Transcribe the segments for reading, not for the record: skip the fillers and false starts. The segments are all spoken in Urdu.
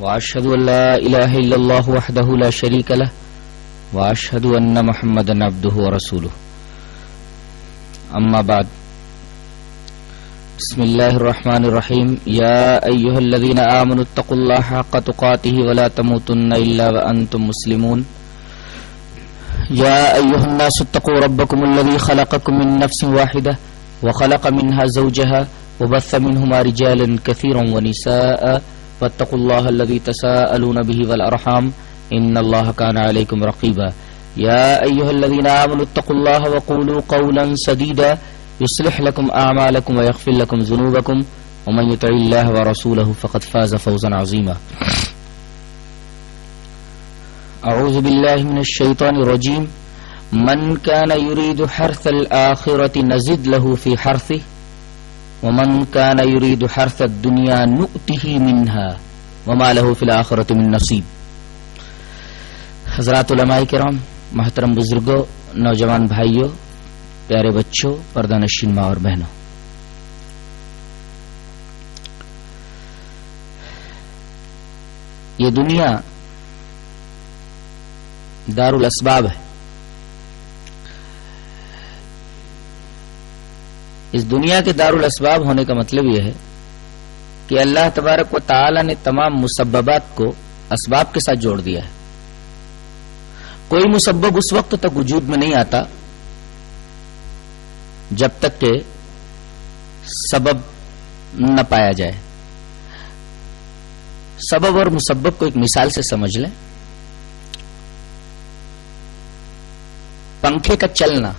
واشهد ان لا اله الا الله وحده لا شريك له واشهد ان محمدا عبده ورسوله اما بعد بسم الله الرحمن الرحيم يا ايها الذين امنوا اتقوا الله حق تقاته ولا تموتن الا وانتم مسلمون يا ايها الناس اتقوا ربكم الذي خلقكم من نفس واحده وخلق منها زوجها وبث منهما رجالا كثيرا ونساء واتقوا الله الذي تساءلون به والأرحام إن الله كان عليكم رقيبا يا أيها الذين آمنوا اتقوا الله وقولوا قولا سديدا يصلح لكم أعمالكم ويغفر لكم ذنوبكم ومن يطع الله ورسوله فقد فاز فوزا عظيما أعوذ بالله من الشيطان الرجيم من كان يريد حرث الآخرة نزد له في حرثه ومن كان يريد حرث الدنيا نؤته منها وما له في الآخرة من نصیب. حضرات علماء کرام، محترم بزرگوں، نوجوان بھائیوں، پیارے بچوں، پردہ نشین ماں اور بہنوں، یہ دنیا دار الاسباب ہے. اس دنیا کے دار الاسباب ہونے کا مطلب یہ ہے کہ اللہ تبارک و تعالی نے تمام مسببات کو اسباب کے ساتھ جوڑ دیا ہے. کوئی مسبب اس وقت تک وجود میں نہیں آتا جب تک کہ سبب نہ پایا جائے. سبب اور مسبب کو ایک مثال سے سمجھ لیں. پنکھے کا چلنا،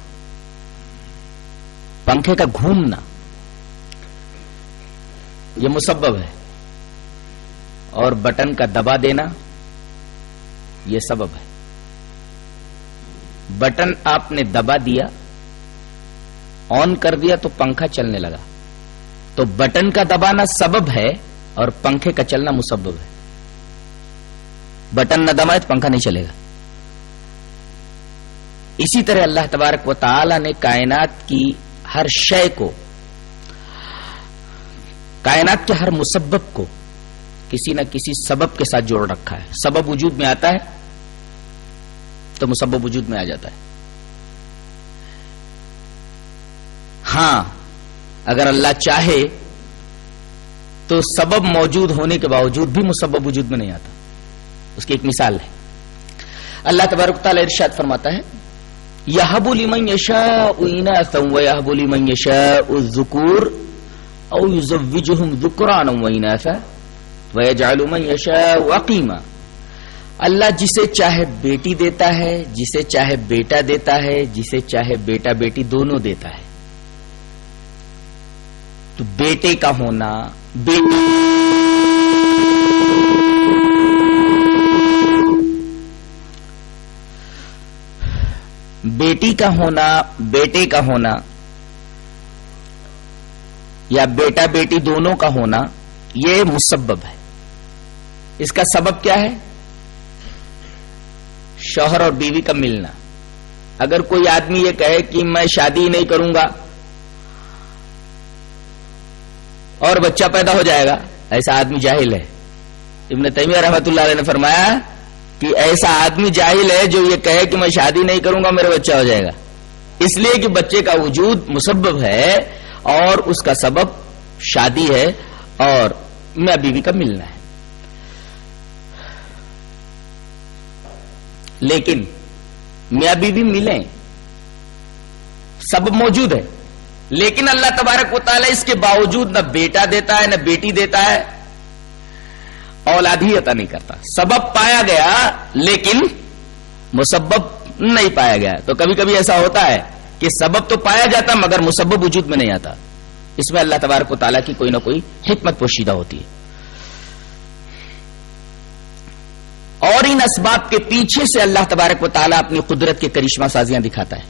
پنکھے کا گھومنا، یہ مسبب ہے، اور بٹن کا دبا دینا یہ سبب ہے. بٹن آپ نے دبا دیا، آن کر دیا تو پنکھا چلنے لگا. تو بٹن کا دبانا سبب ہے اور پنکھے کا چلنا مسبب ہے. بٹن نہ دبائے تو پنکھا نہیں چلے گا. اسی طرح اللہ تبارک و تعالی نے کائنات کی ہر شے کو، کائنات کے ہر مسبب کو کسی نہ کسی سبب کے ساتھ جوڑ رکھا ہے. سبب وجود میں آتا ہے تو مسبب وجود میں آ جاتا ہے. ہاں، اگر اللہ چاہے تو سبب موجود ہونے کے باوجود بھی مسبب وجود میں نہیں آتا. اس کی ایک مثال ہے. اللہ تبارک و تعالی ارشاد فرماتا ہے یَهَبُ لِمَن يَشَاءُ إِنَاثًا وَيَهَبُ لِمَن يَشَاءُ الذُّكُورَ أَوْ يُزَوِّجُهُمْ ذُكْرَانًا وَإِنَاثًا وَيَجْعَلُ مَن يَشَاءُ عَقِيمًا. اللہ جسے چاہے بیٹی دیتا ہے، جسے چاہے بیٹا دیتا ہے، جسے چاہے بیٹا بیٹی دونوں دیتا ہے. تو بیٹے کا ہونا، بیٹی کا ہونا، بیٹے کا ہونا، یا بیٹا بیٹی دونوں کا ہونا، یہ مسبب ہے. اس کا سبب کیا ہے؟ شوہر اور بیوی کا ملنا. اگر کوئی آدمی یہ کہے کہ میں شادی نہیں کروں گا اور بچہ پیدا ہو جائے گا، ایسا آدمی جاہل ہے. ابن تیمیہ رحمۃ اللہ علیہ نے فرمایا کہ ایسا آدمی جاہل ہے جو یہ کہے کہ میں شادی نہیں کروں گا میرا بچہ ہو جائے گا. اس لیے کہ بچے کا وجود مسبب ہے اور اس کا سبب شادی ہے اور میاں بیوی کا ملنا ہے. لیکن میاں بیوی ملیں، سبب موجود ہے، لیکن اللہ تبارک و تعالی اس کے باوجود نہ بیٹا دیتا ہے نہ بیٹی دیتا ہے، اولاد ہی عطا نہیں کرتا. سبب پایا گیا لیکن مسبب نہیں پایا گیا. تو کبھی کبھی ایسا ہوتا ہے کہ سبب تو پایا جاتا مگر مسبب وجود میں نہیں آتا. اس میں اللہ تبارک و تعالیٰ کی کوئی نہ کوئی حکمت پوشیدہ ہوتی ہے. اور ان اسباب کے پیچھے سے اللہ تبارک و تعالیٰ اپنی قدرت کے کرشمہ سازیاں دکھاتا ہے.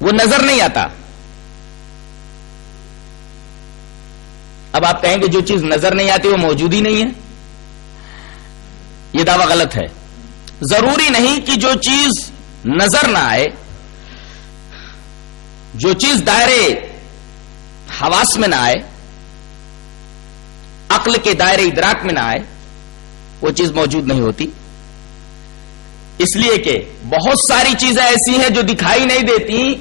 وہ نظر نہیں آتا. اب آپ کہیں گے جو چیز نظر نہیں آتی وہ موجود ہی نہیں ہے. یہ دعویٰ غلط ہے. ضروری نہیں کہ جو چیز نظر نہ آئے، جو چیز دائرے حواس میں نہ آئے، عقل کے دائرے ادراک میں نہ آئے، وہ چیز موجود نہیں ہوتی. اس لیے کہ بہت ساری چیزیں ایسی ہیں جو دکھائی نہیں دیتی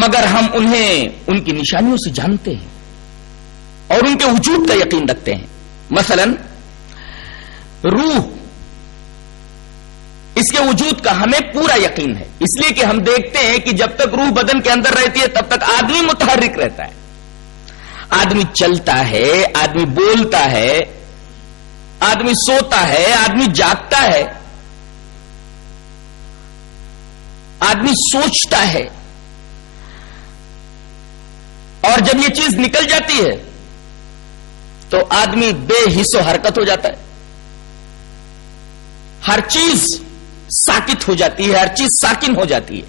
مگر ہم انہیں ان کی نشانیوں سے جانتے ہیں اور ان کے وجود کا یقین رکھتے ہیں. مثلا روح، اس کے وجود کا ہمیں پورا یقین ہے، اس لیے کہ ہم دیکھتے ہیں کہ جب تک روح بدن کے اندر رہتی ہے تب تک آدمی متحرک رہتا ہے، آدمی چلتا ہے، آدمی بولتا ہے، آدمی سوتا ہے، آدمی جاگتا ہے، آدمی سوچتا ہے. اور جب یہ چیز نکل جاتی ہے تو آدمی بے حس و حرکت ہو جاتا ہے، ہر چیز ساکت ہو جاتی ہے، ہر چیز ساکن ہو جاتی ہے.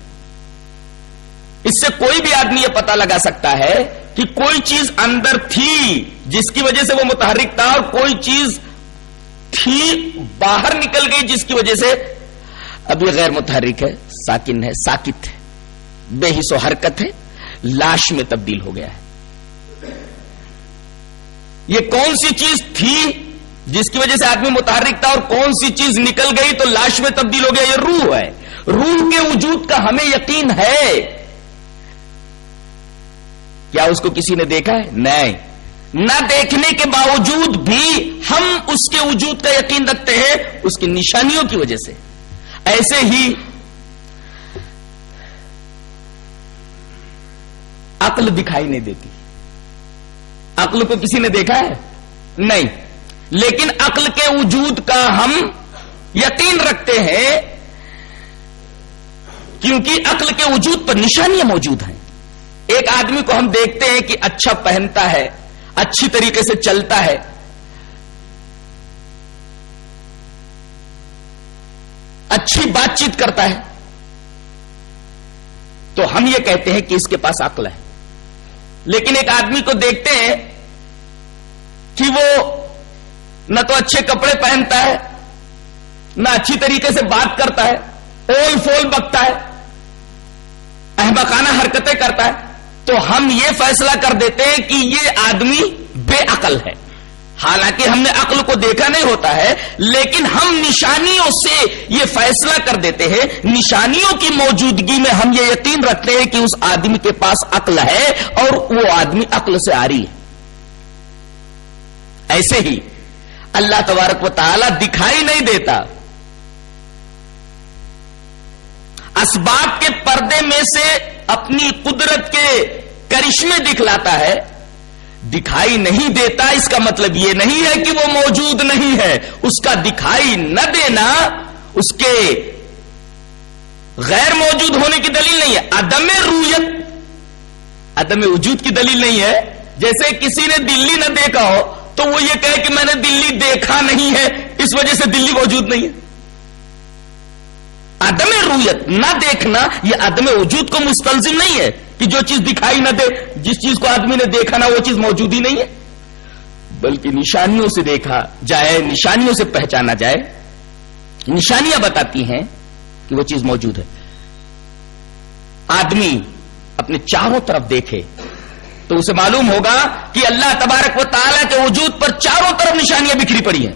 اس سے کوئی بھی آدمی یہ پتہ لگا سکتا ہے کہ کوئی چیز اندر تھی جس کی وجہ سے وہ متحرک تھا اور کوئی چیز تھی باہر نکل گئی جس کی وجہ سے اب یہ غیر متحرک ہے، ساکن ہے، ساکت ہے، بے حس و حرکت ہے، لاش میں تبدیل ہو گیا ہے. یہ کون سی چیز تھی جس کی وجہ سے آدمی متحرک تھا اور کون سی چیز نکل گئی تو لاش میں تبدیل ہو گیا؟ یہ روح ہے. روح کے وجود کا ہمیں یقین ہے. کیا اس کو کسی نے دیکھا ہے؟ نہیں. نہ دیکھنے کے باوجود بھی ہم اس کے وجود کا یقین رکھتے ہیں اس کی نشانیوں کی وجہ سے. ایسے ہی عقل دکھائی نہیں دیتی. عقل کو کسی نے دیکھا ہے؟ نہیں، لیکن عقل کے وجود کا ہم یقین رکھتے ہیں کیونکہ عقل کے وجود پر نشانیاں موجود ہیں. ایک آدمی کو ہم دیکھتے ہیں کہ اچھا پہنتا ہے، اچھی طریقے سے چلتا ہے، اچھی بات چیت کرتا ہے، تو ہم یہ کہتے ہیں کہ اس کے پاس عقل ہے. لیکن ایک آدمی کو دیکھتے ہیں کہ وہ نہ تو اچھے کپڑے پہنتا ہے، نہ اچھی طریقے سے بات کرتا ہے، اول فول بکتا ہے، احمقانہ حرکتیں کرتا ہے، تو ہم یہ فیصلہ کر دیتے ہیں کہ یہ آدمی بے عقل ہے. حالانکہ ہم نے عقل کو دیکھا نہیں ہوتا ہے، لیکن ہم نشانیوں سے یہ فیصلہ کر دیتے ہیں. نشانیوں کی موجودگی میں ہم یہ یقین رکھتے ہیں کہ اس آدمی کے پاس عقل ہے اور وہ آدمی عقل سے عاری ہے. ایسے ہی اللہ تبارک و تعالی دکھائی نہیں دیتا، اسباب کے پردے میں سے اپنی قدرت کے کرشمے دکھلاتا ہے. دکھائی نہیں دیتا اس کا مطلب یہ نہیں ہے کہ وہ موجود نہیں ہے. اس کا دکھائی نہ دینا اس کے غیر موجود ہونے کی دلیل نہیں ہے. عدم رویت، عدم وجود کی دلیل نہیں ہے. جیسے کسی نے دلی نہ دیکھا ہو تو وہ یہ کہے کہ میں نے دلی دیکھا نہیں ہے، اس وجہ سے دلی موجود نہیں ہے. عدم رویت، نہ دیکھنا، یہ عدم وجود کو مستلزم نہیں ہے کہ جو چیز دکھائی نہ دے، جس چیز کو آدمی نے دیکھا نہ وہ چیز موجود ہی نہیں ہے. بلکہ نشانیوں سے دیکھا جائے، نشانیوں سے پہچانا جائے. نشانیاں بتاتی ہیں کہ وہ چیز موجود ہے. آدمی اپنے چاروں طرف دیکھے تو اسے معلوم ہوگا کہ اللہ تبارک و تعالیٰ کے وجود پر چاروں طرف نشانیاں بکھری پڑی ہیں.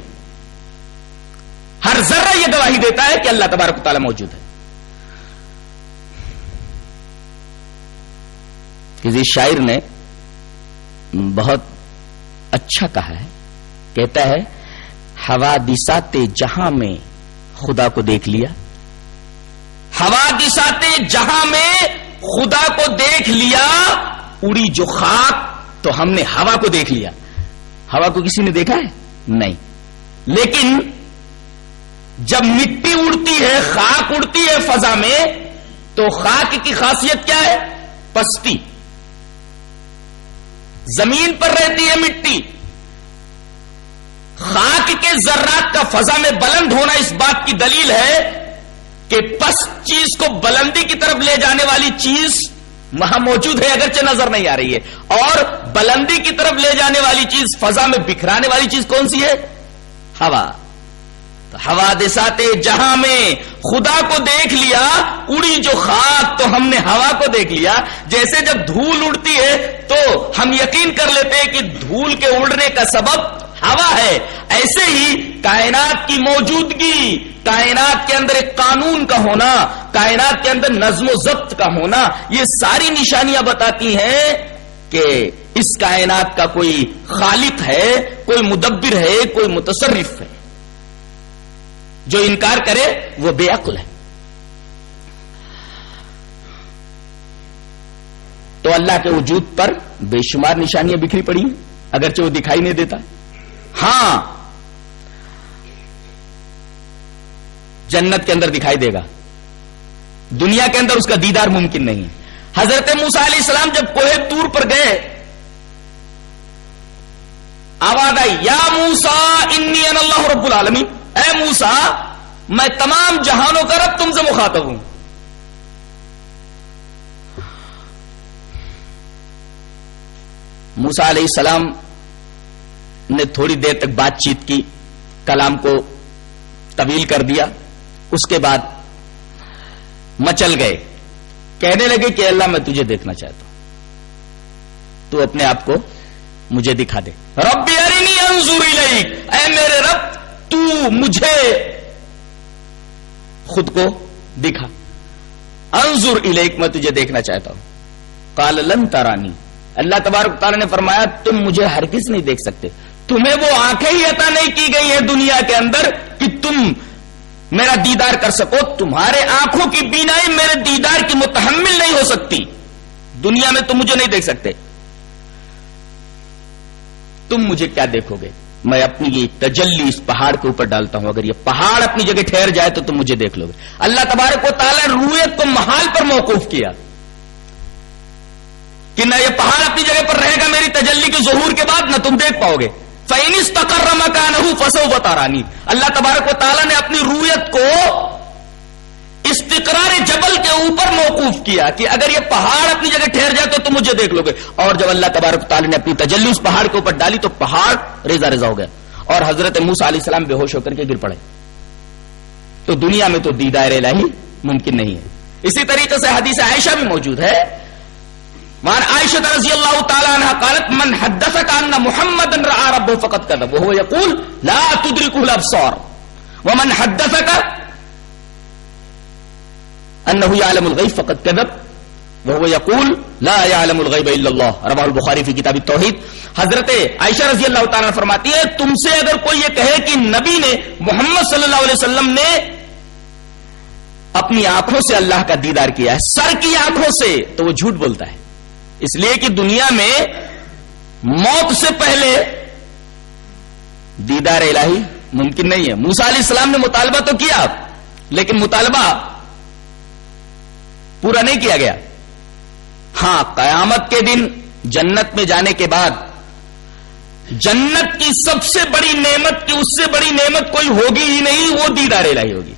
ہر ذرہ یہ گواہی دیتا ہے کہ اللہ تبارک و تعالیٰ موجود ہے. کسی شاعر نے بہت اچھا کہا ہے، کہتا ہے حوادثات جہاں میں خدا کو دیکھ لیا. حوادثات جہاں میں خدا کو دیکھ لیا، اڑی جو خاک تو ہم نے ہوا کو دیکھ لیا. ہوا کو کسی نے دیکھا ہے؟ نہیں. لیکن جب مٹی اڑتی ہے، خاک اڑتی ہے فضا میں، تو خاک کی خاصیت کیا ہے؟ پستی. زمین پر رہتی ہے مٹی. خاک کے ذرات کا فضا میں بلند ہونا اس بات کی دلیل ہے کہ پست چیز کو بلندی کی طرف لے جانے والی چیز وہاں موجود ہے، اگرچہ نظر نہیں آ رہی ہے. اور بلندی کی طرف لے جانے والی چیز، فضا میں بکھرانے والی چیز کون سی ہے؟ ہوا. حوادثات جہاں میں خدا کو دیکھ لیا، اڑی جو خاک تو ہم نے ہوا کو دیکھ لیا. جیسے جب دھول اڑتی ہے تو ہم یقین کر لیتے ہیں کہ دھول کے اڑنے کا سبب ہوا ہے، ایسے ہی کائنات کی موجودگی، کائنات کے اندر ایک قانون کا ہونا، کائنات کے اندر نظم و ضبط کا ہونا، یہ ساری نشانیاں بتاتی ہیں کہ اس کائنات کا کوئی خالق ہے، کوئی مدبر ہے، کوئی متصرف ہے. جو انکار کرے وہ بے عقل ہے. تو اللہ کے وجود پر بے شمار نشانیاں بکھری پڑی ہیں، اگرچہ وہ دکھائی نہیں دیتا. ہاں جنت کے اندر دکھائی دے گا، دنیا کے اندر اس کا دیدار ممکن نہیں ہے. حضرت موسیٰ علیہ السلام جب کوہ طور پر گئے، آواز آئی یا موسیٰ انی انا اللہ رب العالمین، اے موسیٰ میں تمام جہانوں کا رب تم سے مخاطب ہوں. موسیٰ علیہ السلام نے تھوڑی دیر تک بات چیت کی، کلام کو طویل کر دیا. اس کے بعد مچل گئے، کہنے لگے کہ اللہ میں تجھے دیکھنا چاہتا ہوں، تو اپنے آپ کو مجھے دکھا دے. ربی ارنی انظر الیک، اے میرے رب تو مجھے خود کو دکھا. انظر الیک، میں تجھے دیکھنا چاہتا ہوں. قال لن ترانی، اللہ تبارک تعالیٰ نے فرمایا تم مجھے ہرگز نہیں دیکھ سکتے. تمہیں وہ آنکھیں ہی عطا نہیں کی گئی ہیں دنیا کے اندر کہ تم میرا دیدار کر سکو. تمہارے آنکھوں کی بینائی میرے دیدار کی متحمل نہیں ہو سکتی. دنیا میں تم مجھے نہیں دیکھ سکتے. تم مجھے کیا دیکھو گے؟ میں اپنی یہ تجلی اس پہاڑ کے اوپر ڈالتا ہوں، اگر یہ پہاڑ اپنی جگہ ٹھہر جائے تو تم مجھے دیکھ لو گے. اللہ تبارک و تعالیٰ نے رویت کو محال پر موقوف کیا کہ نہ یہ پہاڑ اپنی جگہ پر رہے گا میری تجلی کے ظہور کے بعد، نہ تم دیکھ پاؤ گے. فَإِنِ اسْتَقَرَّ مَكَانَهُ فَسَوْفَ تَرَانِي، اللہ تبارک و تعالیٰ نے اپنی رویت کو استقرار جبل کے اوپر موقوف کیا کہ اگر یہ پہاڑ اپنی جگہ ٹھہر جائے تو تم مجھے دیکھ لو گے. اور جب اللہ تبارک و تعالیٰ نے اپنی تجلی اس پہاڑ کے اوپر ڈالی تو پہاڑ ریزہ ریزہ ہو گیا اور حضرت موسیٰ علیہ السلام بے ہوش ہو کر کے گر پڑے. تو دنیا میں تو دیدار الہی ممکن نہیں ہے. اسی طریقے سے حدیث عائشہ بھی موجود ہے، وعن عائشہ رضی اللہ تعالی عنہ قالت من حدثك ان محمد راى ربه فقد كذب وهو يقول لا تدركه الابصار ومن حدثك انه يعلم الغيب فقد كذب وهو يقول لا يعلم الغيب الا الله، رواه البخاری فی کتاب التوحید. حضرت عائشہ رضی اللہ تعالی عنہ فرماتی ہے تم سے اگر کوئی یہ کہے کہ نبی نے محمد صلی اللہ علیہ وسلم نے اپنی آنکھوں سے اللہ کا دیدار کیا ہے، سر کی آنکھوں سے، تو وہ جھوٹ بولتا ہے. اس لیے کہ دنیا میں موت سے پہلے دیدار الہی ممکن نہیں ہے. موسیٰ علیہ السلام نے مطالبہ تو کیا لیکن مطالبہ پورا نہیں کیا گیا. ہاں قیامت کے دن جنت میں جانے کے بعد جنت کی سب سے بڑی نعمت کی اس سے بڑی نعمت کوئی ہوگی ہی نہیں، وہ دیدار الہی ہوگی.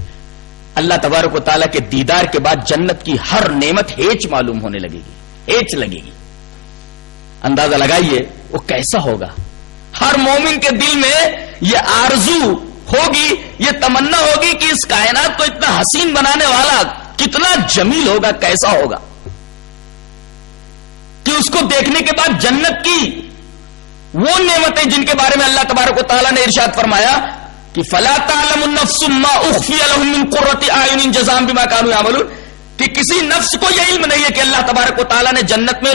اللہ تبارک و تعالیٰ کے دیدار کے بعد جنت کی ہر نعمت ہیچ معلوم ہونے لگے گی، ہیچ لگے گی. اندازہ لگائیے وہ کیسا ہوگا. ہر مومن کے دل میں یہ آرزو ہوگی، یہ تمنا ہوگی کہ اس کائنات کو اتنا حسین بنانے والا کتنا جمیل ہوگا، کیسا ہوگا، کہ اس کو دیکھنے کے بعد جنت کی وہ نعمتیں جن کے بارے میں اللہ تبارک و تعالیٰ نے ارشاد فرمایا کہ فَلَا تَعْلَمُ النَّفْسُ مَا أُخْفِيَ لَهُم مِّن قُرَّةِ أَعْيُنٍ جَزَاءً بِمَا كَانُوا يَعْمَلُونَ، کہ کسی نفس کو یہ علم نہیں ہے کہ اللہ تبارک و تعالیٰ نے جنت میں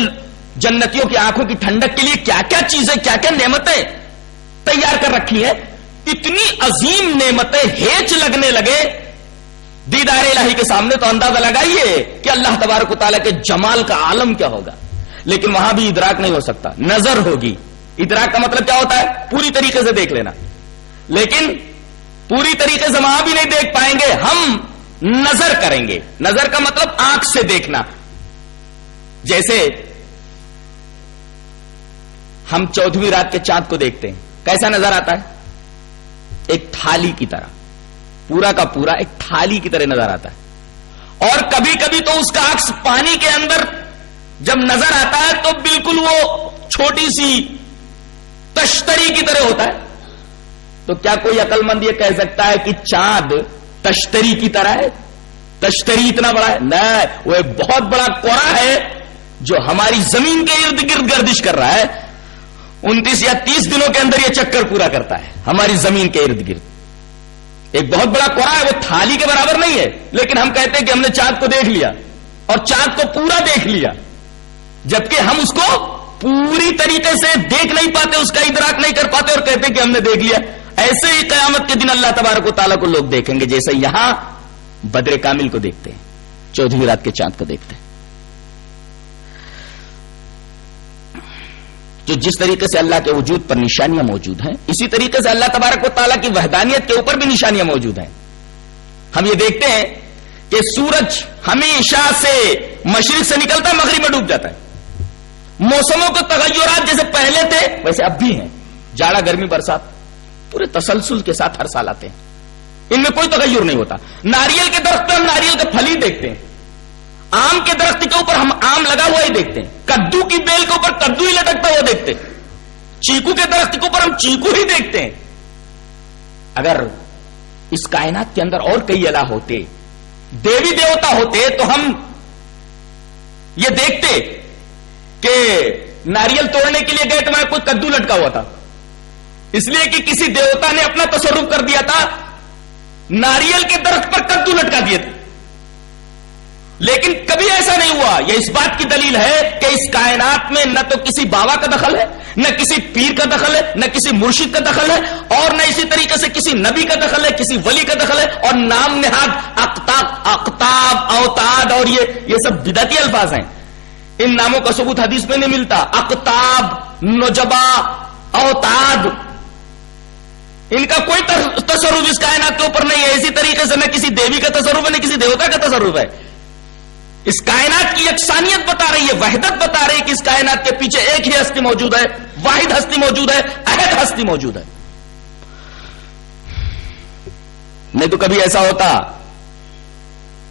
جنتیوں کی آنکھوں کی ٹھنڈک کے لیے کیا کیا چیزیں، کیا کیا نعمتیں تیار کر رکھی ہیں. اتنی عظیم نعمتیں ہیچ لگنے لگے دیدار الہی کے سامنے تو اندازہ لگائیے کہ اللہ تبارک و تعالیٰ کے جمال کا عالم کیا ہوگا. لیکن وہاں بھی ادراک نہیں ہو سکتا، نظر ہوگی. ادراک کا مطلب کیا ہوتا ہے؟ پوری طریقے سے دیکھ لینا. لیکن پوری طریقے سے وہاں بھی نہیں دیکھ پائیں گے، ہم نظر کریں گے. نظر کا مطلب آنکھ سے دیکھنا. جیسے ہم 14ویں رات کے چاند کو دیکھتے ہیں، کیسا نظر آتا ہے؟ ایک تھالی کی طرح، پورا کا پورا ایک تھالی کی طرح نظر آتا ہے. اور کبھی کبھی تو اس کا عکس پانی کے اندر جب نظر آتا ہے تو بالکل وہ چھوٹی سی تشتری کی طرح ہوتا ہے. تو کیا کوئی عقل مند یہ کہہ سکتا ہے کہ چاند تشتری کی طرح ہے؟ تشتری اتنا بڑا ہے؟ نہیں، وہ ایک بہت بڑا کوڑا ہے جو ہماری زمین کے ارد گرد گردش کر رہا ہے. 29 یا 30 دنوں کے اندر یہ چکر پورا کرتا ہے ہماری زمین کے ارد گرد. ایک بہت بڑا کوڑا ہے، وہ تھالی کے برابر نہیں ہے، لیکن ہم کہتے ہیں کہ ہم نے چاند کو دیکھ لیا اور چاند کو پورا دیکھ لیا، جبکہ ہم اس کو پوری طریقے سے دیکھ نہیں پاتے، اس کا ادراک نہیں کر پاتے اور کہتے ہیں کہ ہم نے دیکھ لیا. ایسے ہی قیامت کے دن اللہ تبارک و تعالیٰ کو لوگ دیکھیں گے جیسے یہاں بدر کامل کو دیکھتے ہیں، 14ویں رات کے چاند کو دیکھتے ہیں. جو جس طریقے سے اللہ کے وجود پر نشانیاں موجود ہیں، اسی طریقے سے اللہ تبارک و تعالیٰ کی وحدانیت کے اوپر بھی نشانیاں موجود ہیں. ہم یہ دیکھتے ہیں کہ سورج ہمیشہ سے مشرق سے نکلتا ہے، مغرب میں ڈوب جاتا ہے. موسموں کے تغیرات جیسے پہلے تھے ویسے اب بھی ہیں. جاڑا، گرمی، برسات پورے تسلسل کے ساتھ ہر سال آتے ہیں، ان میں کوئی تغیر نہیں ہوتا. ناریل کے درخت پہ ہم ناریل کا پھل ہی دیکھتے ہیں، آم کے درخت کے اوپر ہم آم لگا ہوا ہی دیکھتے ہیں، کدو کی بیل کے اوپر کدو ہی لٹکتا ہوا دیکھتے ہیں، چیکو کے درخت کے اوپر ہم چیکو ہی دیکھتے ہیں. اگر اس کائنات کے اندر اور کئی الہ ہوتے، دیوی دیوتا ہوتے، تو ہم یہ دیکھتے کہ ناریل توڑنے کے لیے گئے تو وہاں کوئی کدو لٹکا ہوا تھا، اس لیے کہ کسی دیوتا نے اپنا تصرف کر دیا تھا، ناریل کے درخت پر کدو لٹکا دیے تھے. لیکن کبھی ایسا نہیں ہوا. یہ اس بات کی دلیل ہے کہ اس کائنات میں نہ تو کسی بابا کا دخل ہے، نہ کسی پیر کا دخل ہے، نہ کسی مرشد کا دخل ہے، اور نہ اسی طریقے سے کسی نبی کا دخل ہے، کسی ولی کا دخل ہے. اور نام نہاد اقطاب، اوتاد اور یہ سب بدعتی الفاظ ہیں. ان ناموں کا ثبوت حدیث میں نہیں ملتا. اقطاب، نجبا، اوتاد، ان کا کوئی تصرف اس کائنات کے اوپر نہیں ہے. اسی طریقے سے نہ کسی دیوی کا تصرف ہے، نہ کسی دیوتا کا تصرف ہے. اس کائنات کی یکسانیت بتا رہی ہے، وحدت بتا رہی ہے کہ اس کائنات کے پیچھے ایک ہی ہستی موجود ہے، واحد ہستی موجود ہے، احد ہستی موجود ہے. نہیں تو کبھی ایسا ہوتا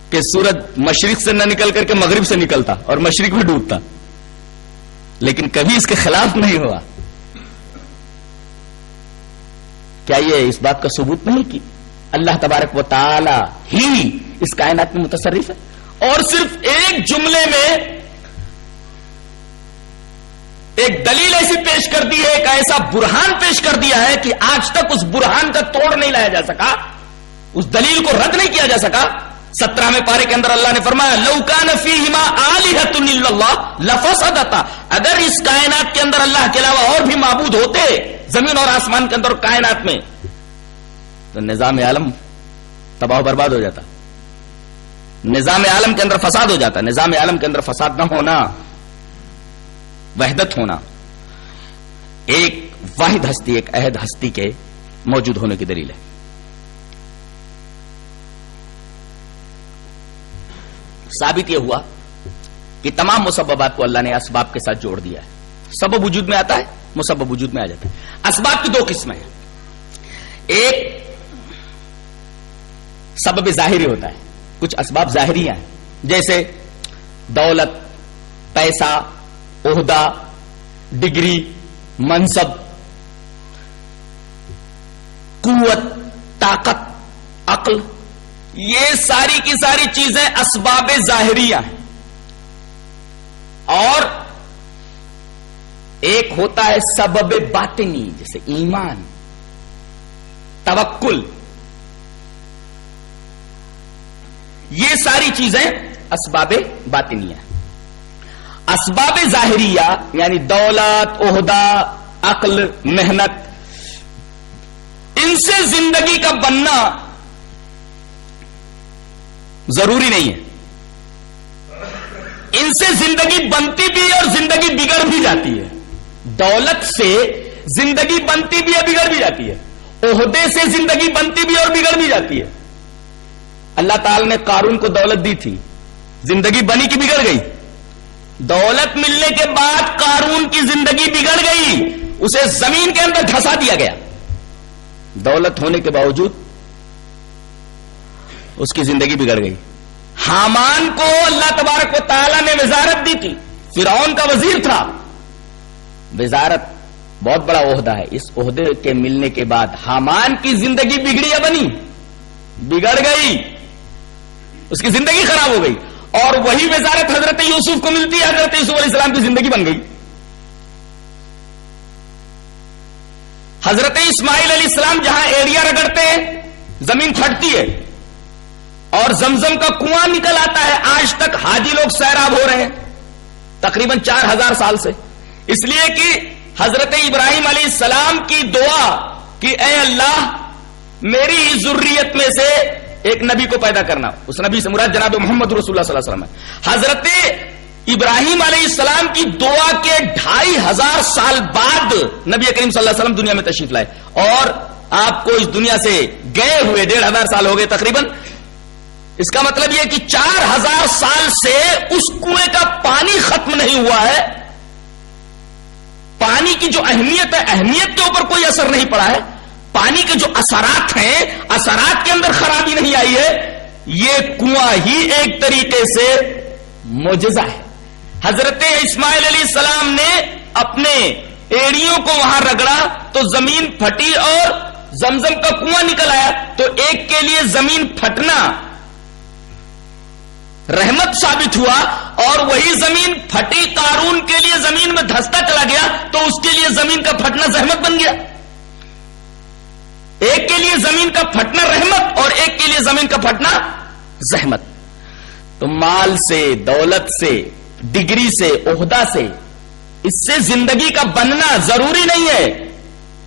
کہ سورج مشرق سے نہ نکل کر کے مغرب سے نکلتا اور مشرق میں ڈوبتا، لیکن کبھی اس کے خلاف نہیں ہوا. کیا یہ اس بات کا ثبوت نہیں کہ اللہ تبارک و تعالی ہی اس کائنات میں متصرف ہے؟ اور صرف ایک جملے میں ایک دلیل ایسی پیش کر دی ہے، ایک ایسا برہان پیش کر دیا ہے کہ آج تک اس برہان کا توڑ نہیں لایا جا سکا، اس دلیل کو رد نہیں کیا جا سکا. 17ویں پارے کے اندر اللہ نے فرمایا لو کان فیہما آلہۃ الا اللہ لفسدتا. اگر اس کائنات کے اندر اللہ کے علاوہ اور بھی معبود ہوتے زمین اور آسمان کے اندر اور کائنات میں، تو نظام عالم تباہ و برباد ہو جاتا، نظام عالم کے اندر فساد ہو جاتا. نظام عالم کے اندر فساد نہ ہونا، وحدت ہونا، ایک واحد ہستی، ایک احد ہستی کے موجود ہونے کی دلیل ہے. ثابت یہ ہوا کہ تمام مسببات کو اللہ نے اسباب کے ساتھ جوڑ دیا ہے. سبب وجود میں آتا ہے، مسبب وجود میں آ جاتا ہے. اسباب کی 2 قسمیں ہیں. ایک سبب ظاہری ہوتا ہے، کچھ اسباب ظاہری ہیں، جیسے دولت، پیسہ، عہدہ، ڈگری، منصب، قوت، طاقت، عقل، یہ ساری کی ساری چیزیں اسباب ظاہریہ ہیں. اور ایک ہوتا ہے سبب باطنی، جیسے ایمان، توکل. یہ ساری چیزیں اسباب باطنیہ. اسباب ظاہریہ یعنی دولت، عہدہ، عقل، محنت، ان سے زندگی کا بننا ضروری نہیں ہے. ان سے زندگی بنتی بھی ہے اور زندگی بگڑ بھی جاتی ہے. دولت سے زندگی بنتی بھی ہے، بگڑ بھی جاتی ہے. عہدے سے زندگی بنتی بھی اور بگڑ بھی جاتی ہے. اللہ تعالی نے قارون کو دولت دی تھی، زندگی بنی کی بگڑ گئی. دولت ملنے کے بعد قارون کی زندگی بگڑ گئی، اسے زمین کے اندر دھسا دیا گیا. دولت ہونے کے باوجود اس کی زندگی بگڑ گئی. حامان کو اللہ تبارک و تعالی نے وزارت دی تھی، فرعون کا وزیر تھا، وزارت بہت بڑا عہدہ ہے. اس عہدے کے ملنے کے بعد حامان کی زندگی بگڑی یا بنی؟ بگڑ گئی، اس کی زندگی خراب ہو گئی. اور وہی وزارت حضرت یوسف کو ملتی ہے، حضرت یوسف علیہ السلام کی زندگی بن گئی. حضرت اسماعیل علیہ السلام جہاں ایڑیا رگڑتے ہیں زمین پھٹتی ہے اور زمزم کا کنواں نکل آتا ہے. آج تک حاجی لوگ سیراب ہو رہے ہیں تقریباً 4000 سال سے، اس لیے کہ حضرت ابراہیم علیہ السلام کی دعا کہ اے اللہ میری ہی ذریت میں سے ایک نبی کو پیدا کرنا. اس نبی سے مراد جناب محمد رسول اللہ صلی اللہ علیہ وسلم ہے. حضرت ابراہیم علیہ السلام کی دعا کے 2500 سال بعد نبی کریم صلی اللہ علیہ وسلم دنیا میں تشریف لائے، اور آپ کو اس دنیا سے گئے ہوئے 1500 سال ہو گئے تقریباً. اس کا مطلب یہ کہ 4000 سال سے اس کنویں کا پانی ختم نہیں ہوا ہے. پانی کی جو اہمیت ہے، اہمیت کے اوپر کوئی اثر نہیں پڑا ہے. پانی کے جو اثرات ہیں، اثرات کے اندر خرابی نہیں آئی ہے. یہ کنواں ہی ایک طریقے سے معجزہ ہے. حضرت اسماعیل علیہ السلام نے اپنے ایڑیوں کو وہاں رگڑا تو زمین پھٹی اور زمزم کا کنواں نکل آیا. تو ایک کے لیے زمین پھٹنا رحمت ثابت ہوا، اور وہی زمین پھٹی قارون کے لیے زمین میں دھستا چلا گیا تو اس کے لیے زمین کا پھٹنا زحمت بن گیا. ایک کے لیے زمین کا پھٹنا رحمت اور ایک کے لیے زمین کا پھٹنا زحمت. تو مال سے، دولت سے، ڈگری سے، عہدہ سے، اس سے زندگی کا بننا ضروری نہیں ہے.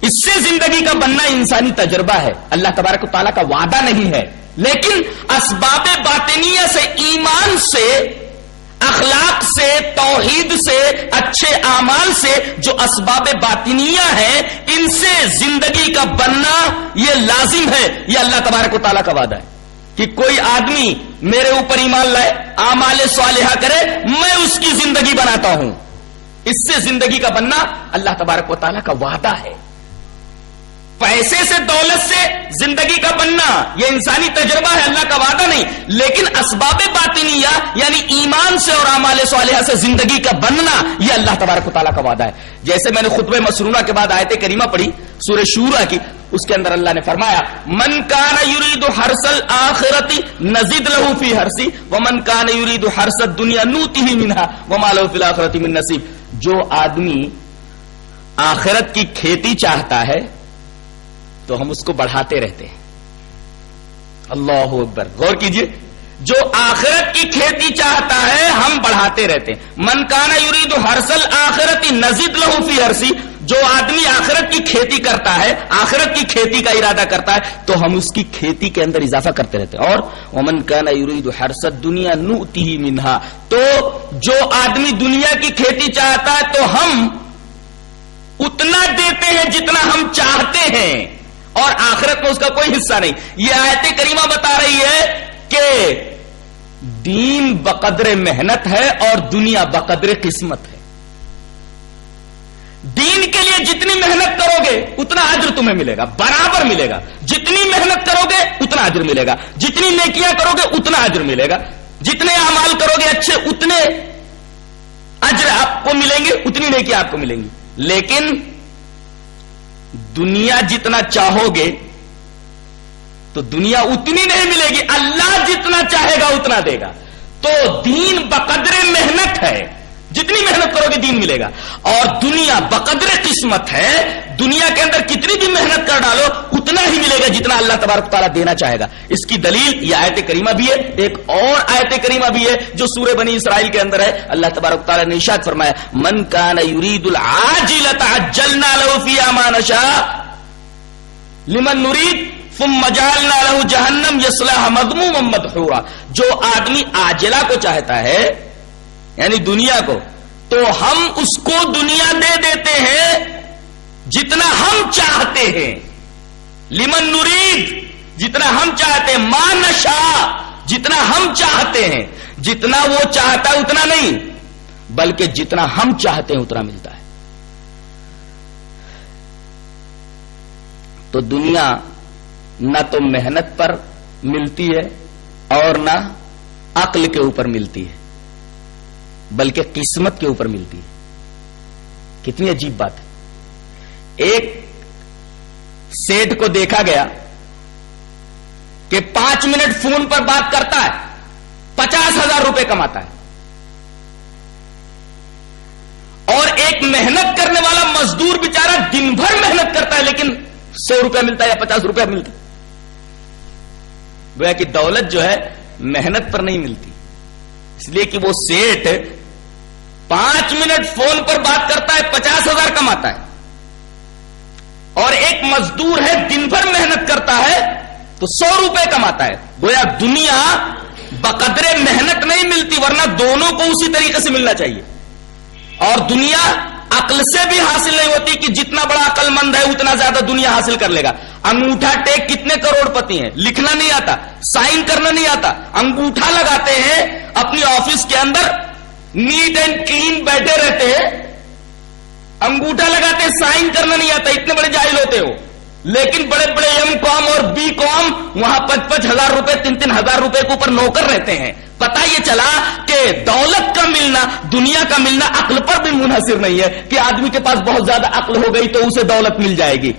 اس سے زندگی کا بننا انسانی تجربہ ہے، اللہ تبارک و تعالیٰ کا وعدہ نہیں ہے. لیکن اسباب باطنیہ سے، ایمان سے، اخلاق سے، توحید سے، اچھے اعمال سے، جو اسباب باطنیہ ہیں ان سے زندگی کا بننا یہ لازم ہے. یہ اللہ تبارک و تعالیٰ کا وعدہ ہے کہ کوئی آدمی میرے اوپر ایمان لائے، اعمال صالحہ کرے، میں اس کی زندگی بناتا ہوں. اس سے زندگی کا بننا اللہ تبارک و تعالیٰ کا وعدہ ہے. پیسے سے، دولت سے زندگی کا بننا یہ انسانی تجربہ ہے، اللہ کا وعدہ نہیں. لیکن اسباب باطنیہ یعنی ایمان سے اور اعمال صالحہ سے زندگی کا بننا یہ اللہ تبارک و تعالیٰ کا وعدہ ہے. جیسے میں نے خطبہ مسنونہ کے بعد آیت کریمہ پڑھی سورہ شورى کی، اس کے اندر اللہ نے فرمایا من کان یرید حرث الآخرۃ نزد له فی حرثہ ومن کان یرید حرث الدنیا نؤتہ منها وما له فی الآخرۃ من نصیب. جو آدمی آخرت کی کھیتی چاہتا ہے تو ہم اس کو بڑھاتے رہتے ہیں. اللہ اکبر، غور کیجئے. جو آخرت کی کھیتی چاہتا ہے ہم بڑھاتے رہتے ہیں. من کان یرید حرث الآخرۃ نزد له فی حرثہ، جو آدمی آخرت کی کھیتی کرتا ہے، آخرت کی کھیتی کا ارادہ کرتا ہے تو ہم اس کی کھیتی کے اندر اضافہ کرتے رہتے ہیں. اور ومن کان یرید حرث الدنیا نؤتہ منها، تو جو آدمی دنیا کی کھیتی چاہتا ہے تو ہم اتنا دیتے ہیں جتنا ہم چاہتے ہیں، اور آخرت میں اس کا کوئی حصہ نہیں. یہ آیت کریمہ بتا رہی ہے کہ دین بقدر محنت ہے اور دنیا بقدر قسمت ہے. دین کے لیے جتنی محنت کرو گے اتنا اجر تمہیں ملے گا، برابر ملے گا. جتنی محنت کرو گے اتنا اجر ملے گا، جتنی نیکیاں کرو گے اتنا اجر ملے گا، جتنے اعمال کرو گے اچھے اتنے اجر آپ کو ملیں گے، اتنی نیکیاں آپ کو ملیں گی. لیکن دنیا جتنا چاہو گے تو دنیا اتنی نہیں ملے گی، اللہ جتنا چاہے گا اتنا دے گا. تو دین بقدر محنت ہے، جتنی محنت کرو گے دین ملے گا. اور دنیا بقدر قسمت ہے، دنیا کے اندر کتنی بھی محنت کر ڈالو اتنا ہی ملے گا جتنا اللہ تبارک تعالیٰ دینا چاہے گا. اس کی دلیل یہ آیت کریمہ بھی ہے. ایک اور آیت کریمہ بھی ہے جو سورہ بنی اسرائیل کے اندر ہے. اللہ تبارک تعالیٰ نے ارشاد فرمایا من کان یرید العاجلۃ عجلنا له فیہا ما نشاء لمن نرید ثم جعلنا له جہنم یصلاها مذموما مدحورا. جو آدمی عاجلہ کو چاہتا ہے یعنی دنیا کو، تو ہم اس کو دنیا دے دیتے ہیں جتنا ہم چاہتے ہیں. لمن نرید، جتنا ہم چاہتے ہیں. ما نشاء، جتنا ہم چاہتے ہیں. جتنا وہ چاہتا ہے اتنا نہیں، بلکہ جتنا ہم چاہتے ہیں اتنا ملتا ہے. تو دنیا نہ تو محنت پر ملتی ہے اور نہ عقل کے اوپر ملتی ہے، بلکہ قسمت کے اوپر ملتی ہے. کتنی عجیب بات ہے. ایک سیٹ کو دیکھا گیا کہ 5 منٹ فون پر بات کرتا ہے 50,000 روپے کماتا ہے، اور ایک محنت کرنے والا مزدور بیچارہ دن بھر محنت کرتا ہے لیکن 100 روپے ملتا ہے یا 50 روپے ملتا ہے. گویا کہ دولت جو ہے محنت پر نہیں ملتی، اس لیے کہ وہ سیٹ 5 منٹ فون پر بات کرتا ہے 50,000 کماتا ہے، اور ایک مزدور ہے دن بھر محنت کرتا ہے تو 100 روپے کماتا ہے. گویا دنیا بقدر محنت نہیں ملتی، ورنہ دونوں کو اسی طریقے سے ملنا چاہیے. اور دنیا عقل سے بھی حاصل نہیں ہوتی کہ جتنا بڑا عقل مند ہے اتنا زیادہ دنیا حاصل کر لے گا. انگوٹھا ٹیک کتنے کروڑ پتی ہیں، لکھنا نہیں آتا، سائن کرنا نہیں آتا، انگوٹھا لگاتے ہیں اپنی آفس کے اندر، نیٹ اینڈ کلین بیٹھے رہتے ہیں، انگوٹھا لگاتے ہیں، سائن کرنا نہیں آتا، اتنے بڑے جاہل ہوتے ہو. لیکن بڑے بڑے ایم کام اور بی کام وہاں 5,000 روپے 3,000 روپے کے اوپر نوکر رہتے ہیں. پتا یہ چلا کہ دولت کا ملنا، دنیا کا ملنا عقل پر بھی منحصر نہیں ہے کہ آدمی کے پاس بہت زیادہ عقل ہو گئی تو اسے دولت مل جائے گی.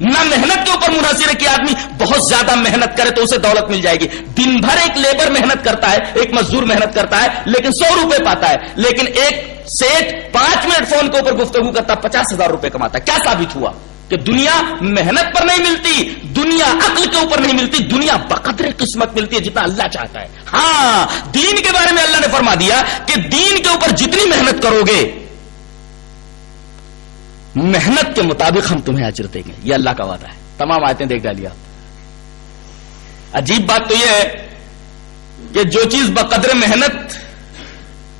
نہ محنت کے اوپر منحصر ہے کہ آدمی بہت زیادہ محنت کرے تو اسے دولت مل جائے گی. دن بھر ایک لیبر محنت کرتا ہے، ایک مزدور محنت کرتا ہے لیکن 100 روپے پاتا ہے، لیکن ایک سیٹ 5 منٹ فون کے اوپر گفتگو کرتا 50,000 روپے کماتا ہے. کیا ثابت ہوا؟ کہ دنیا محنت پر نہیں ملتی، دنیا عقل کے اوپر نہیں ملتی، دنیا بقدر قسمت ملتی ہے جتنا اللہ چاہتا ہے. ہاں، دین کے بارے میں اللہ نے فرما دیا کہ دین کے اوپر جتنی محنت کرو گے محنت کے مطابق ہم تمہیں اجر دیں گے. یہ اللہ کا وعدہ ہے. تمام آیتیں دیکھ ڈالی آپ. عجیب بات تو یہ ہے کہ جو چیز بقدر محنت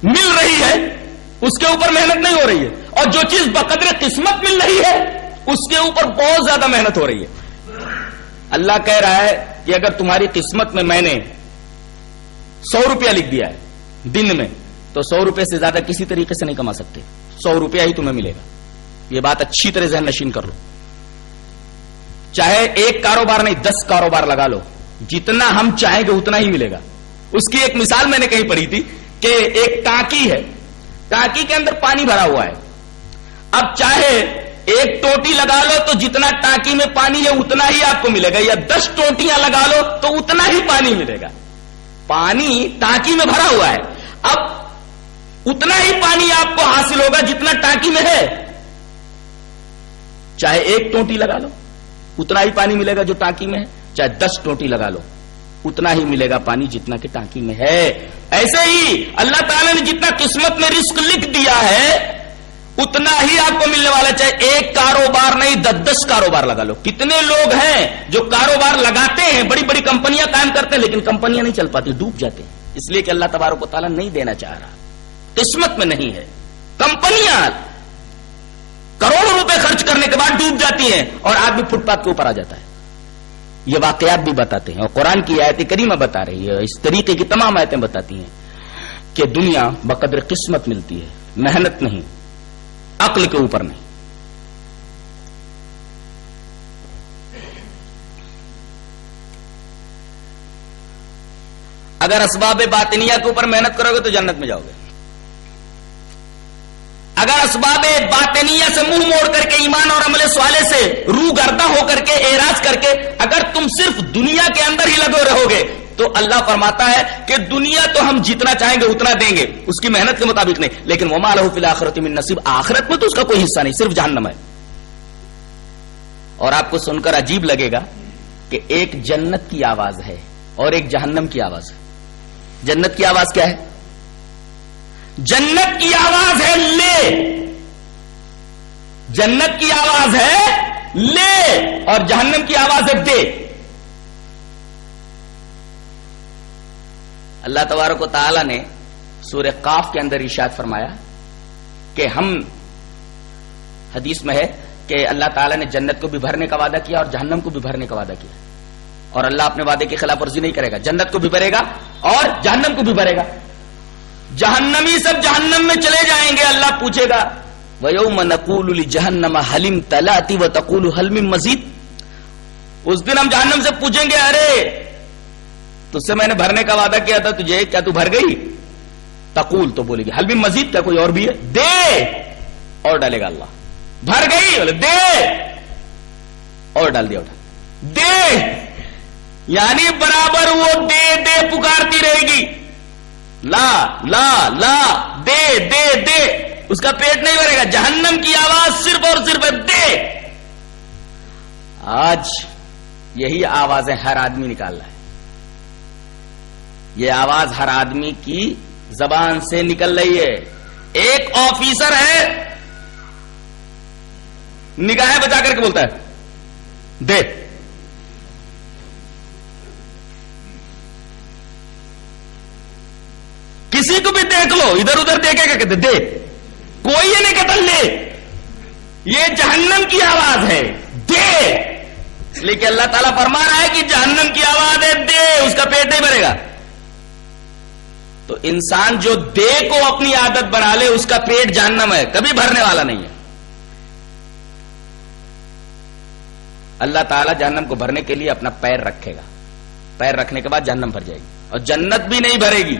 مل رہی ہے اس کے اوپر محنت نہیں ہو رہی ہے، اور جو چیز بقدر قسمت مل رہی ہے اس کے اوپر بہت زیادہ محنت ہو رہی ہے. اللہ کہہ رہا ہے کہ اگر تمہاری قسمت میں نے 100 روپیہ لکھ دیا ہے دن میں تو 100 روپے سے زیادہ کسی طریقے سے نہیں کما سکتے. 100 روپیہ ہی تمہیں ملے گا. یہ بات اچھی طرح ذہن نشین کر لو. چاہے ایک کاروبار نہیں 10 کاروبار لگا لو، جتنا ہم چاہیں گے اتنا ہی ملے گا. اس کی ایک مثال میں نے کہیں پڑھی تھی کہ ایک ٹانکی ہے، ٹانکی کے اندر پانی بھرا ہوا ہے. اب چاہے ایک ٹوٹی لگا لو تو جتنا ٹانکی میں پانی ہے اتنا ہی آپ کو ملے گا، یا 10 ٹوٹیاں لگا لو تو اتنا ہی پانی ملے گا. پانی ٹانکی میں بھرا ہوا ہے، اب اتنا ہی پانی آپ کو حاصل ہوگا جتنا ٹانکی میں ہے. چاہے ایک ٹوٹی لگا لو اتنا ہی پانی ملے گا جو ٹانکی میں ہے، چاہے 10 ٹوٹی لگا لو اتنا ہی ملے گا پانی جتنا کہ ٹانکی میں ہے. ایسے ہی اللہ تعالیٰ نے جتنا قسمت میں رزق لکھ دیا ہے اتنا ہی آپ کو ملنے والا. چاہے ایک کاروبار نہیں 10 کاروبار لگا لو. کتنے لوگ ہیں جو کاروبار لگاتے ہیں، بڑی بڑی کمپنیاں قائم کرتے ہیں لیکن کمپنیاں نہیں چل پاتی، ڈوب جاتے ہیں. اس لیے کہ اللہ تبارک و تعالیٰ نہیں دینا چاہ رہا، قسمت میں نہیں ہے. کمپنیاں کروڑوں روپے خرچ کرنے کے بعد ڈوب جاتی ہیں اور آدمی فٹ پاتھ کے اوپر آ جاتا ہے. یہ واقعات بھی بتاتے ہیں اور قرآن کی آیت کریمہ بتا رہی ہے، اس طریقے کی تمام آیتیں بتاتی ہیں کہ دنیا بقدر قسمت ملتی ہے، محنت نہیں، عقل کے اوپر نہیں. اگر اسباب باطنیہ کے اوپر محنت کرو گے تو جنت میں جاؤ گے. اگر اسباب باطنیہ سے منہ موڑ کر کے ایمان اور عمل صالح سے روح گردہ ہو کر کے اعراض کر کے اگر تم صرف دنیا کے اندر ہی لگے رہو گے تو اللہ فرماتا ہے کہ دنیا تو ہم جتنا چاہیں گے اتنا دیں گے اس کی محنت کے مطابق نہیں، لیکن وما لہ فی الآخرۃ من نصیب، آخرت میں تو اس کا کوئی حصہ نہیں، صرف جہنم ہے. اور آپ کو سن کر عجیب لگے گا کہ ایک جنت کی آواز ہے اور ایک جہنم کی آواز ہے. جنت کی آواز کیا ہے؟ جنت کی آواز ہے لے، جنت کی آواز ہے لے، اور جہنم کی آواز ہے دے. اللہ تبارک و تعالی نے سورہ قاف کے اندر ارشاد فرمایا کہ ہم، حدیث میں ہے کہ اللہ تعالیٰ نے جنت کو بھی بھرنے کا وعدہ کیا اور جہنم کو بھی بھرنے کا وعدہ کیا، اور اللہ اپنے وعدے کی خلاف ورزی نہیں کرے گا. جنت کو بھی بھرے گا اور جہنم کو بھی بھرے گا. جہنمی سب جہنم میں چلے جائیں گے. اللہ پوچھے گا وَيَوْمَ نَقُولُ لِجَهَنَّمَ هَلِ امْتَلَأْتِ وَتَقُولُ هَلْ مِن مَّزِيدٍ. اس دن ہم جہنم سے پوچھیں گے ارے تجھ سے میں نے بھرنے کا وعدہ کیا تھا تجھے، کیا تو بھر گئی؟ تقول تو بولے گی هَلْ مِن مَّزِيدٍ، کیا کوئی اور بھی ہے؟ دے، اور ڈالے گا اللہ. بھر گئی، بولے دے، اور ڈال دیا اٹھا، دے، یعنی برابر وہ دے دے پکارتی رہے گی، لا لا لا، دے دے دے، اس کا پیٹ نہیں بھرے گا. جہنم کی آواز صرف اور صرف دے. آج یہی آوازیں ہر آدمی نکال رہا ہے. یہ آواز ہر آدمی کی زبان سے نکل رہی ہے. ایک آفیسر ہے، نگاہیں بچا کر کے بولتا ہے دے، کسی کو بھی دیکھ لو ادھر ادھر دیکھے گا کہتے دے، کوئی یہ نہیں کہتا لے. یہ جہنم کی آواز ہے، دے. اس لیے کہ اللہ تعالیٰ فرما رہا ہے کہ جہنم کی آواز ہے دے، اس کا پیٹ نہیں بھرے گا. تو انسان جو دے کو اپنی عادت بنا لے اس کا پیٹ جہنم ہے، کبھی بھرنے والا نہیں ہے. اللہ تعالیٰ جہنم کو بھرنے کے لیے اپنا پیر رکھے گا، پیر رکھنے کے بعد جہنم بھر جائے گی، اور جنت بھی نہیں بھرے گی.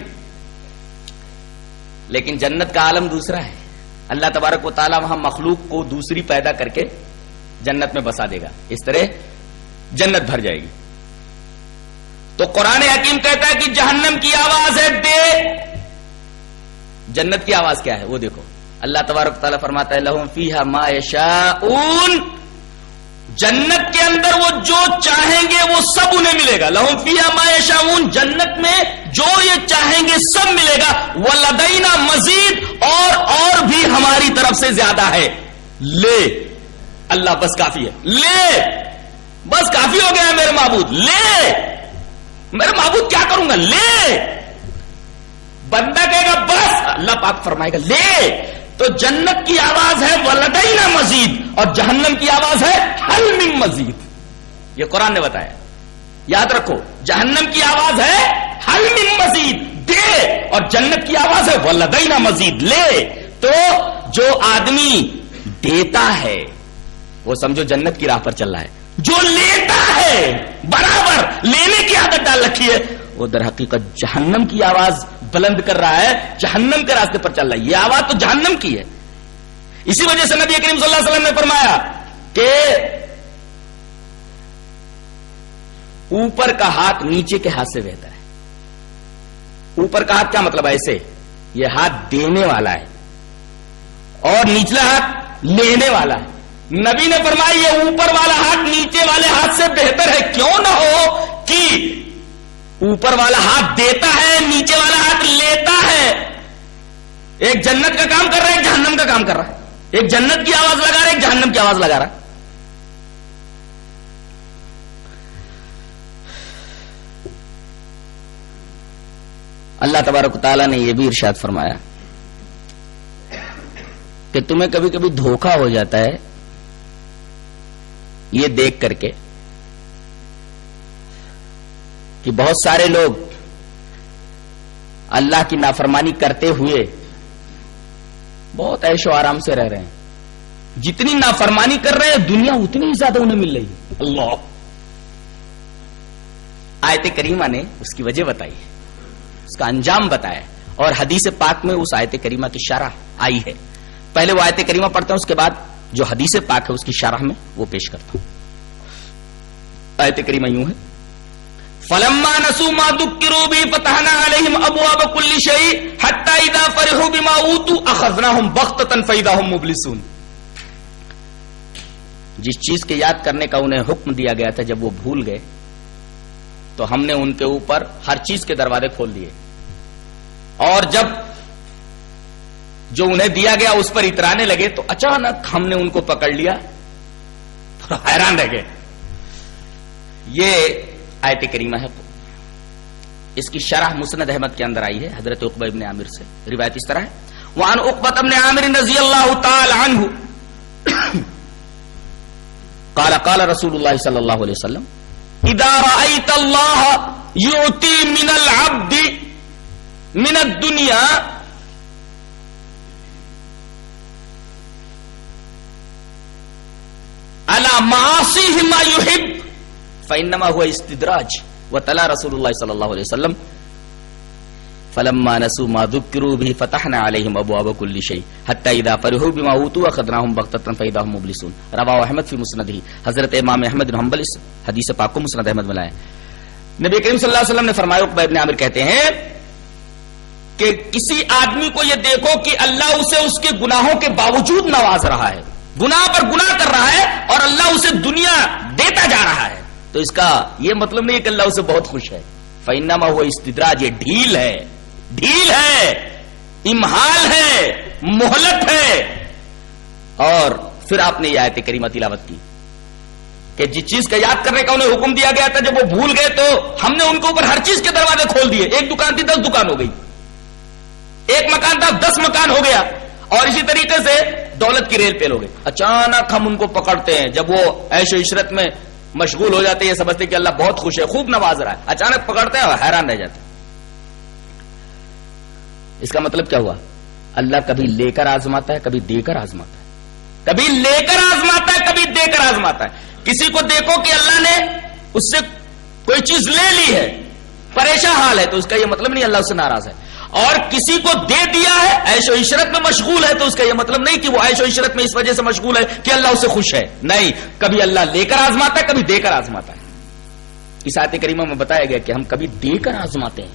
لیکن جنت کا عالم دوسرا ہے. اللہ تبارک و تعالیٰ وہاں مخلوق کو دوسری پیدا کر کے جنت میں بسا دے گا، اس طرح جنت بھر جائے گی. تو قرآن حکیم کہتا ہے کہ جہنم کی آواز ہے دے. جنت کی آواز کیا ہے وہ دیکھو. اللہ تبارک و تعالیٰ فرماتا ہے لہم فیہا ما یشاؤون، جنت کے اندر وہ جو چاہیں گے وہ سب انہیں ملے گا. لہم فیہا ما یشاؤون، جنت میں جو یہ چاہیں گے سب ملے گا. ولدینا مزید، اور بھی ہماری طرف سے زیادہ ہے. لے اللہ، بس کافی ہے، لے، بس کافی ہو گیا ہے میرے معبود، لے. میرے معبود کیا کروں گا، لے. بندہ کہے گا بس، اللہ پاک فرمائے گا لے. تو جنت کی آواز ہے ولدینا مزید، اور جہنم کی آواز ہے حل من مزید. یہ قرآن نے بتایا، یاد رکھو. جہنم کی آواز ہے حل من مزید، دے، اور جنت کی آواز ہے ولدینا مزید، لے. تو جو آدمی دیتا ہے وہ سمجھو جنت کی راہ پر چل رہا ہے. جو لیتا ہے برابر لینے کی عادت ڈال رکھی ہے وہ در حقیقت جہنم کی آواز بلند کر رہا ہے، جہنم کے راستے پر چل رہا ہے. یہ آواز تو جہنم کی ہے. اسی وجہ سے نبی کریم صلی اللہ علیہ وسلم نے فرمایا کہ اوپر کا ہاتھ نیچے کے ہاتھ سے بہتر ہے. اوپر کا ہاتھ کیا مطلب ہے؟ ایسے یہ ہاتھ دینے والا ہے اور نچلا ہاتھ لینے والا ہے. نبی نے فرمایا یہ اوپر والا ہاتھ نیچے والے ہاتھ سے بہتر ہے. کیوں نہ ہو کہ اوپر والا ہاتھ دیتا ہے، نیچے والا ہاتھ لیتا ہے. ایک جنت کا کام کر رہا ہے، ایک جہنم کا کام کر رہا ہے. ایک جنت کی آواز لگا رہا ہے، ایک جہنم کی آواز لگا رہا ہے. اللہ تبارک و تعالیٰ نے یہ بھی ارشاد فرمایا کہ تمہیں کبھی کبھی دھوکہ ہو جاتا ہے یہ دیکھ کر کے کہ بہت سارے لوگ اللہ کی نافرمانی کرتے ہوئے بہت عیش و آرام سے رہ رہے ہیں. جتنی نافرمانی کر رہے ہیں دنیا اتنی ہی زیادہ انہیں مل رہی ہے. اللہ، آیت کریمہ نے اس کی وجہ بتائی ہے، اس کا انجام بتایا، اور حدیث پاک میں اس آیت کریمہ کی شرح آئی ہے. پہلے وہ آیت کریمہ پڑھتا ہوں، اس کے بعد جو حدیث پاک ہے اس کی شرح میں وہ پیش کرتا ہوں. آیت کریمہ یوں ہے فَلَمَّا نَسُوا مَا ذُكِّرُوا بِهِ فَتَحْنَا عَلَيْهِمْ أَبْوَابَ كُلِّ شَيْءٍ حَتَّى إِذَا فَرِحُوا بِمَا أُوتُوا أَخَذْنَاهُمْ بَغْتَةً فَإِذَا هُمْ مُبْلِسُونَ. جس چیز کے یاد کرنے کا انہیں حکم دیا گیا تھا جب وہ بھول گئے تو ہم نے ان کے اوپر ہر چیز کے دروازے کھول دیے، اور جب جو انہیں دیا گیا اس پر اترانے لگے تو اچانک ہم نے ان کو پکڑ لیا، تو حیران رہ گئے. یہ آیت کریمہ ہے. اس کی شرح مسند احمد کے اندر آئی ہے حضرت عقبہ ابن عامر سے. روایت اس طرح ہے وعن عقبہ ابن عامر رضی اللہ تعالی عنہ قال قال رسول اللہ صلی اللہ علیہ وسلم اذا رأيت اللہ یعطی من العبد من الدنیا على معاصیہ ما يحب فإنما هو استدراج. وتلا رسول اللہ صلی اللہ علیہ وسلم فلما نسوا ما ذكروا به فتحنا عليهم ابواب كل شيء حتى اذا فرحوا بما اوتوا اخذناهم بغتة فاذا هم مبلسون. رواه احمد فی مسندہ. حضرت امام احمد بن حنبل اس حدیث پاک کو مسند احمد میں لائے. نبی کریم صلی اللہ علیہ وسلم نے فرمایا، عقبہ ابن عامر کہتے ہیں کہ کسی آدمی کو یہ دیکھو کہ اللہ اسے اس کے گناہوں کے باوجود نواز رہا ہے، گناہ پر گناہ کر رہا ہے اور اللہ اسے دنیا دیتا جا رہا ہے، تو اس کا یہ مطلب نہیں ہے کہ اللہ اسے بہت خوش ہے. فإنما هو استدراج، یہ ڈھیل ہے، امہال ہے، مہلت ہے. اور پھر آپ نے یہ آیت کریمہ تلاوت کی کہ جس چیز کا یاد کرنے کا انہیں حکم دیا گیا تھا جب وہ بھول گئے تو ہم نے ان کے اوپر ہر چیز کے دروازے کھول دیے. ایک دکان تھی 10 دکان ہو گئی، ایک مکان تھا 10 مکان ہو گیا، اور اسی طریقے سے دولت کی ریل پیل ہو گئی. اچانک ہم ان کو پکڑتے ہیں جب وہ عیش و عشرت میں مشغول ہو جاتے ہیں، یہ سمجھتے کہ اللہ بہت خوش ہے، خوب نواز رہا ہے، اچانک پکڑتے ہیں اور حیران رہ جاتے ہیں. اس کا مطلب کیا ہوا؟ اللہ کبھی لے کر آزماتا ہے، کبھی دے کر آزماتا ہے، کبھی لے کر آزماتا ہے، کبھی دے کر آزماتا ہے. کسی کو دیکھو کہ اللہ نے اس سے کوئی چیز لے لی ہے، پریشان حال ہے، تو اس کا یہ مطلب نہیں اللہ اس سے ناراض ہے. اور کسی کو دے دیا ہے، عیش و عشرت میں مشغول ہے، تو اس کا یہ مطلب نہیں کہ وہ عیش و عشرت میں اس وجہ سے مشغول ہے کہ اللہ اس سے خوش ہے. نہیں، کبھی اللہ لے کر آزماتا ہے، کبھی دے کر آزماتا ہے. اس آیت کریمہ میں بتایا گیا کہ ہم کبھی دے کر آزماتے ہیں،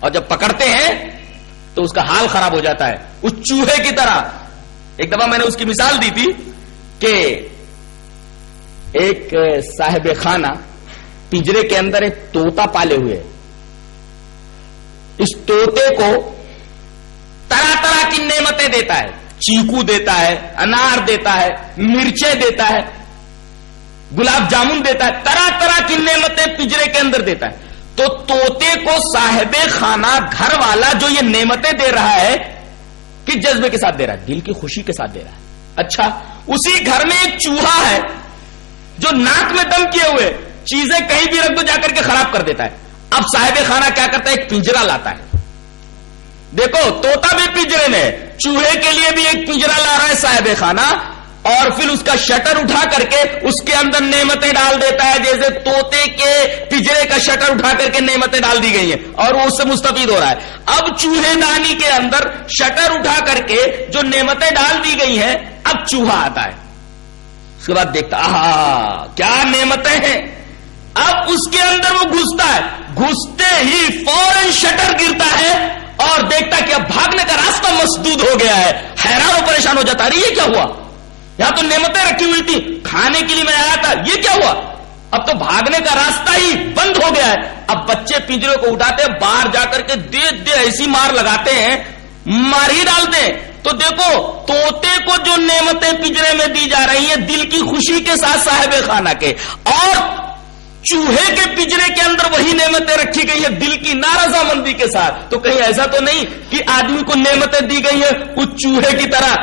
اور جب پکڑتے ہیں تو اس کا حال خراب ہو جاتا ہے، اس چوہے کی طرح. ایک دفعہ میں نے اس کی مثال دی تھی کہ ایک صاحب خانہ پنجرے کے اندر ایک طوطا پالے ہوئے، اس طوطے کو طرح طرح کی نعمتیں دیتا ہے، چیکو دیتا ہے، انار دیتا ہے، مرچیں دیتا ہے، گلاب جامن دیتا ہے، طرح طرح کی نعمتیں پنجرے کے اندر دیتا ہے. تو طوطے کو صاحب خانہ گھر والا جو یہ نعمتیں دے رہا ہے کس جذبے کے ساتھ دے رہا ہے؟ دل کی خوشی کے ساتھ دے رہا ہے. اچھا، اسی گھر میں ایک چوہا ہے جو ناک میں دم کیے ہوئے چیزیں کہیں بھی رکھ دو جا کر کے خراب کر دیتا ہے. اب صاحب خانہ کیا کرتا ہے؟ ایک پنجرا لاتا ہے. دیکھو، طوطا بھی پنجرے میں، چوہے کے لیے بھی ایک پنجرا لا رہا ہے صاحب خانہ، اور پھر اس کا شٹر اٹھا کر کے اس کے اندر نعمتیں ڈال دیتا ہے، جیسے طوطے کے پنجرے کا شٹر اٹھا کر کے نعمتیں ڈال دی گئی ہیں اور وہ اس سے مستفید ہو رہا ہے. اب چوہے دانی کے اندر شٹر اٹھا کر کے جو نعمتیں ڈال دی گئی ہیں، اب چوہا آتا ہے، اس کے بعد دیکھتا آہا کیا نعمتیں ہیں. اب اس کے اندر وہ گھستا ہے، گھستے ہی فوراً شٹر گرتا ہے اور دیکھتا کہ اب بھاگنے کا راستہ مسدود ہو گیا ہے. حیران و پریشان ہو جاتا ہے، یہ کیا ہوا؟ یہاں تو نعمتیں رکھی ہوئی تھی، کھانے کے لیے میں آیا تھا، یہ کیا ہوا؟ اب تو بھاگنے کا راستہ ہی بند ہو گیا ہے. اب بچے پنجرے کو اٹھاتے ہیں، باہر جا کر کے دے ایسی مار لگاتے ہیں، مار ہی ڈالتے ہیں. تو دیکھو، طوطے کو جو نعمتیں پنجرے میں دی جا رہی ہیں دل کی خوشی کے ساتھ صاحب خانہ کے، اور چوہے کے پنجرے کے اندر وہی نعمتیں رکھی گئی ہیں دل کی نارضامندی کے ساتھ. تو کہیں ایسا تو نہیں کہ آدمی کو نعمتیں دی گئی ہیں اس چوہے کی طرح